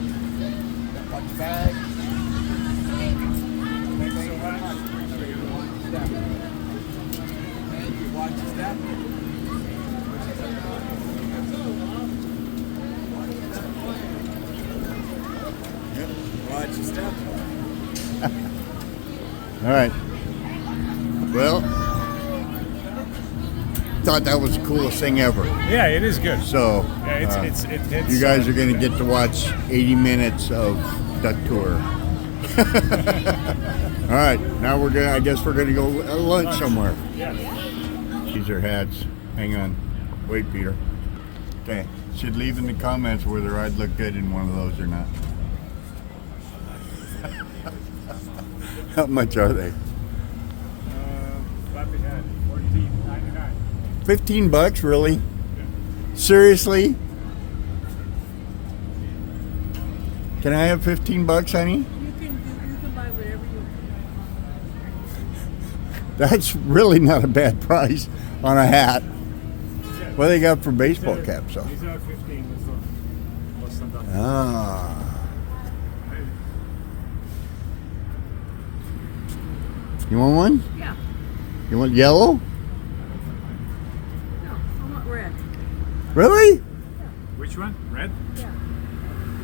Watch your bag. Thank you so much. Watch your step. Thank you. Watch your step. Watch your step. All right. Well, thought that was the coolest thing ever. Yeah, it is good. So, Yeah, it's you guys are going to get to watch 80 minutes of Duck Tour. All right, now I guess we're gonna go lunch somewhere. Yeah. These are hats. Hang on. Wait, Peter. Okay. Should leave in the comments whether I'd look good in one of those or not. How much are they? Flappy hat, $14.99. $15, really? Seriously? Can I have 15 bucks, honey? You can buy whatever you That's really not a bad price on a hat. What they got for baseball caps, though? These are 15. Less than that. Ah. You want one? Yeah. You want yellow? No, I want red. Really? Which one? Red? Yeah.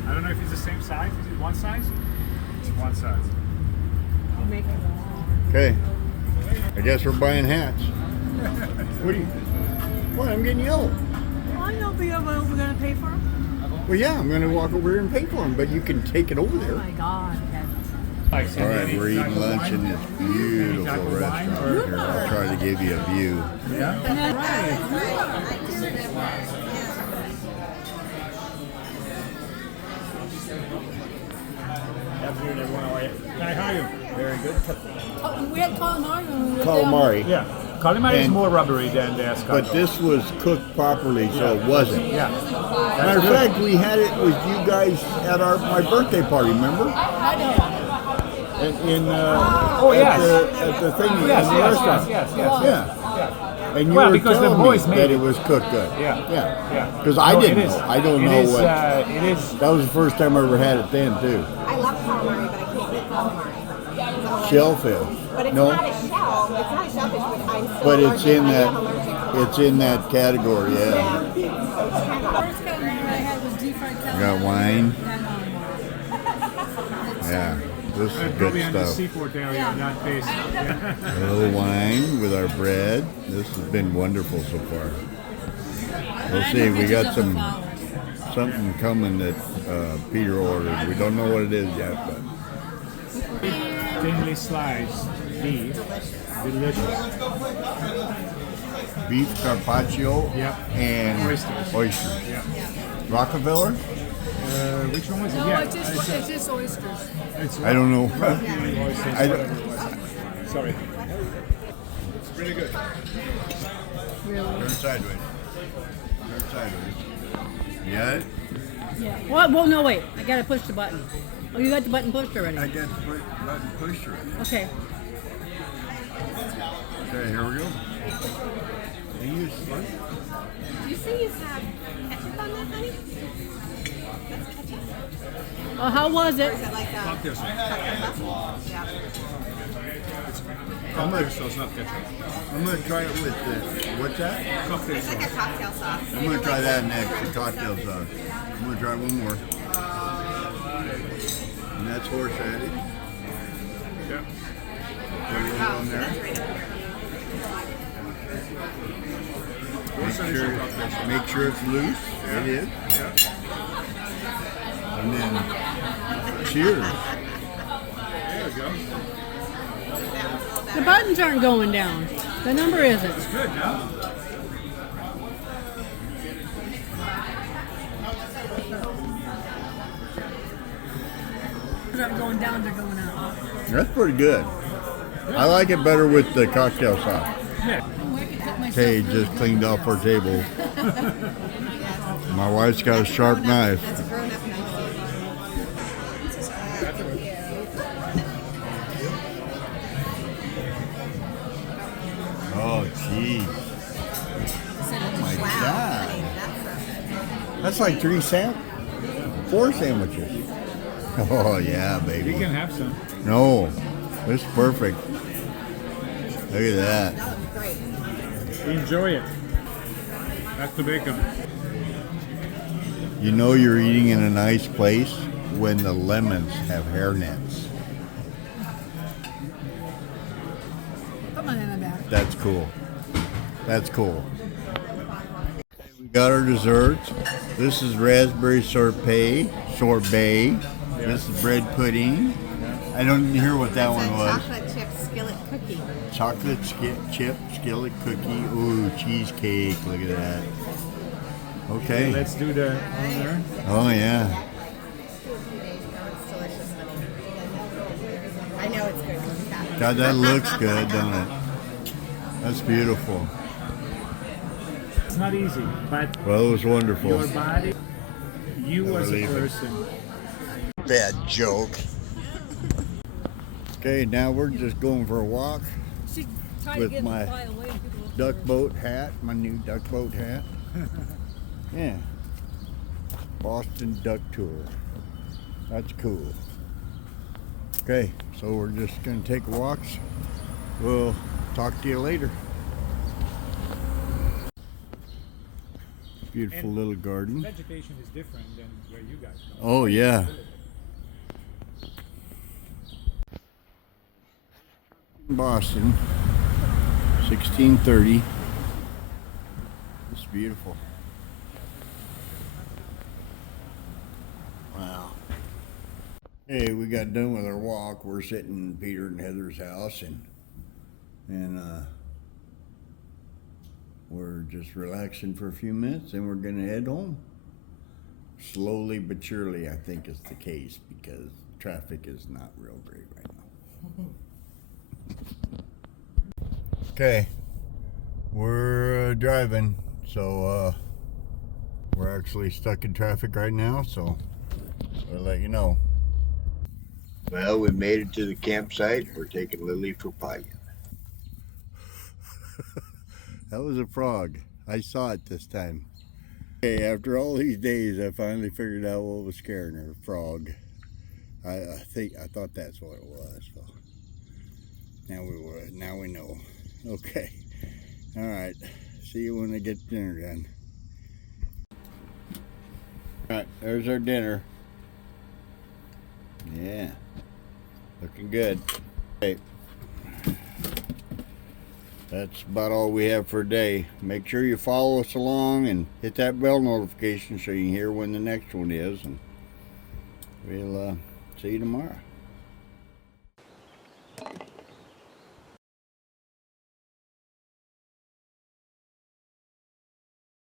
I don't know if it's the same size. Is it one size? It's one size. I'll make it. Okay. I guess we're buying hats. What do you? What? I'm getting yellow. Well, I know we're gonna pay for them. Well, yeah, I'm gonna walk over here and pay for them, but you can take it over Oh there. my God. All right, we're eating lunch in this beautiful restaurant here. I'll try to give you a view. Hi, how are you? Very good. Oh, we had calamari when we were Calamari. Yeah. Calamari is And- more rubbery than the escargot. But this was cooked properly, so it wasn't. Yeah. Matter of fact, we had it with you guys at my birthday party, remember? Oh, yes. At the thing in Yes, the yes, restaurant. yes, yes. Yeah. And you Well, were because the telling boys me made that it. it was cooked good. Yeah. Yeah. Yeah. Because I No, didn't it is. know. I don't It know is, what. it is. That was the first time I ever had it then too. I love calamari, but I can't eat calamari. Shellfish. But it's No, not a shell. It's not a shellfish, but I'm still but allergic. it's in I that. am allergic to It's in that calamari. Yeah. Yeah. So it's kind of First calamari I had was deep fried calamari. We got wine. And Yeah. This is Probably good on the stuff. seaport area, not this. Yeah. A little wine with our bread. This has been wonderful so far. We'll see. We got something coming that Peter ordered. We don't know what it is yet, but Thinly sliced beef. Delicious. beef carpaccio Yep. and Oysters. Yeah. Rockefeller. Which one was it? No, Yeah. it's just oysters. It's I don't know. oysters, I don't- whatever it was. Sorry. It's really good. Turn sideways. Turn sideways. You got it? Yeah. Well, no, wait. I gotta push the button. Oh, you got the button pushed already. I got the button pushed already. Okay. Okay, here we go. And you start. Do you see you have ketchup on that, honey? That's ketchup. Well, how was it? Is it like a cocktail sauce? Yeah. I'm gonna try it with what's that? It's like a cocktail sauce. I'm gonna try that next, the cocktail sauce. I'm gonna try one more. And that's horseradish. Yeah. Put a little on there. Make sure it's loose. It is. And then cheers. There we go. The buttons aren't going down. The number isn't. It's good now. They're not going down, they're going up. That's pretty good. I like it better with the cocktail sauce. Yeah. Kay just cleaned off our table. My wife's got a sharp knife. That's a grown-up knife. Oh, jeez. Oh my God. That's like 4 sandwiches. Oh, yeah, You baby. can have some. No, this is perfect. Look at that. That would be great. Enjoy it. That's the bacon. You know you're eating in a nice place when the lemons have hairnets. Put my hand in the back. That's cool. That's cool. We got our desserts. This is raspberry sorbet. This is bread pudding. I don't hear what that one was. Chocolate chip skillet cookie. Chocolate chip skillet cookie. Ooh, cheesecake. Look at that. Okay. Let's do the honor. Oh yeah. It's delicious, honey. I know it's good. 'Cause we got it. God, that looks good, don't it? That's beautiful. It's not easy, but Well, it was wonderful. your body, you as a believe it. person. Bad joke. Okay, now we're just going for a walk with my duck boat hat, my new duck boat hat. Yeah. Boston Duck Tour. That's cool. Okay, so we're just going to take walks. We'll talk to you later. Beautiful And little garden. Vegetation is different than where you guys come. Oh, yeah. Boston, 1630. It's beautiful. Wow. Hey, we got done with our walk. We're sitting in Peter and Heather's house, and we're just relaxing for a few minutes, and we're gonna head home. Slowly but surely, I think is the case, because traffic is not real great right now. Okay, we're driving, so we're actually stuck in traffic right now, so I'll let you know. Well, we made it to the campsite. We're taking Lily for pie. That was a frog. I saw it this time. Okay, after all these days, I finally figured out what was scaring her. Frog. I thought that's what it was. So now we know. Okay. All right. See you when I get dinner done. All right, there's our dinner. Yeah, looking good. Okay. That's about all we have for today. Make sure you follow us along and hit that bell notification so you can hear when the next one is. And we'll see you tomorrow.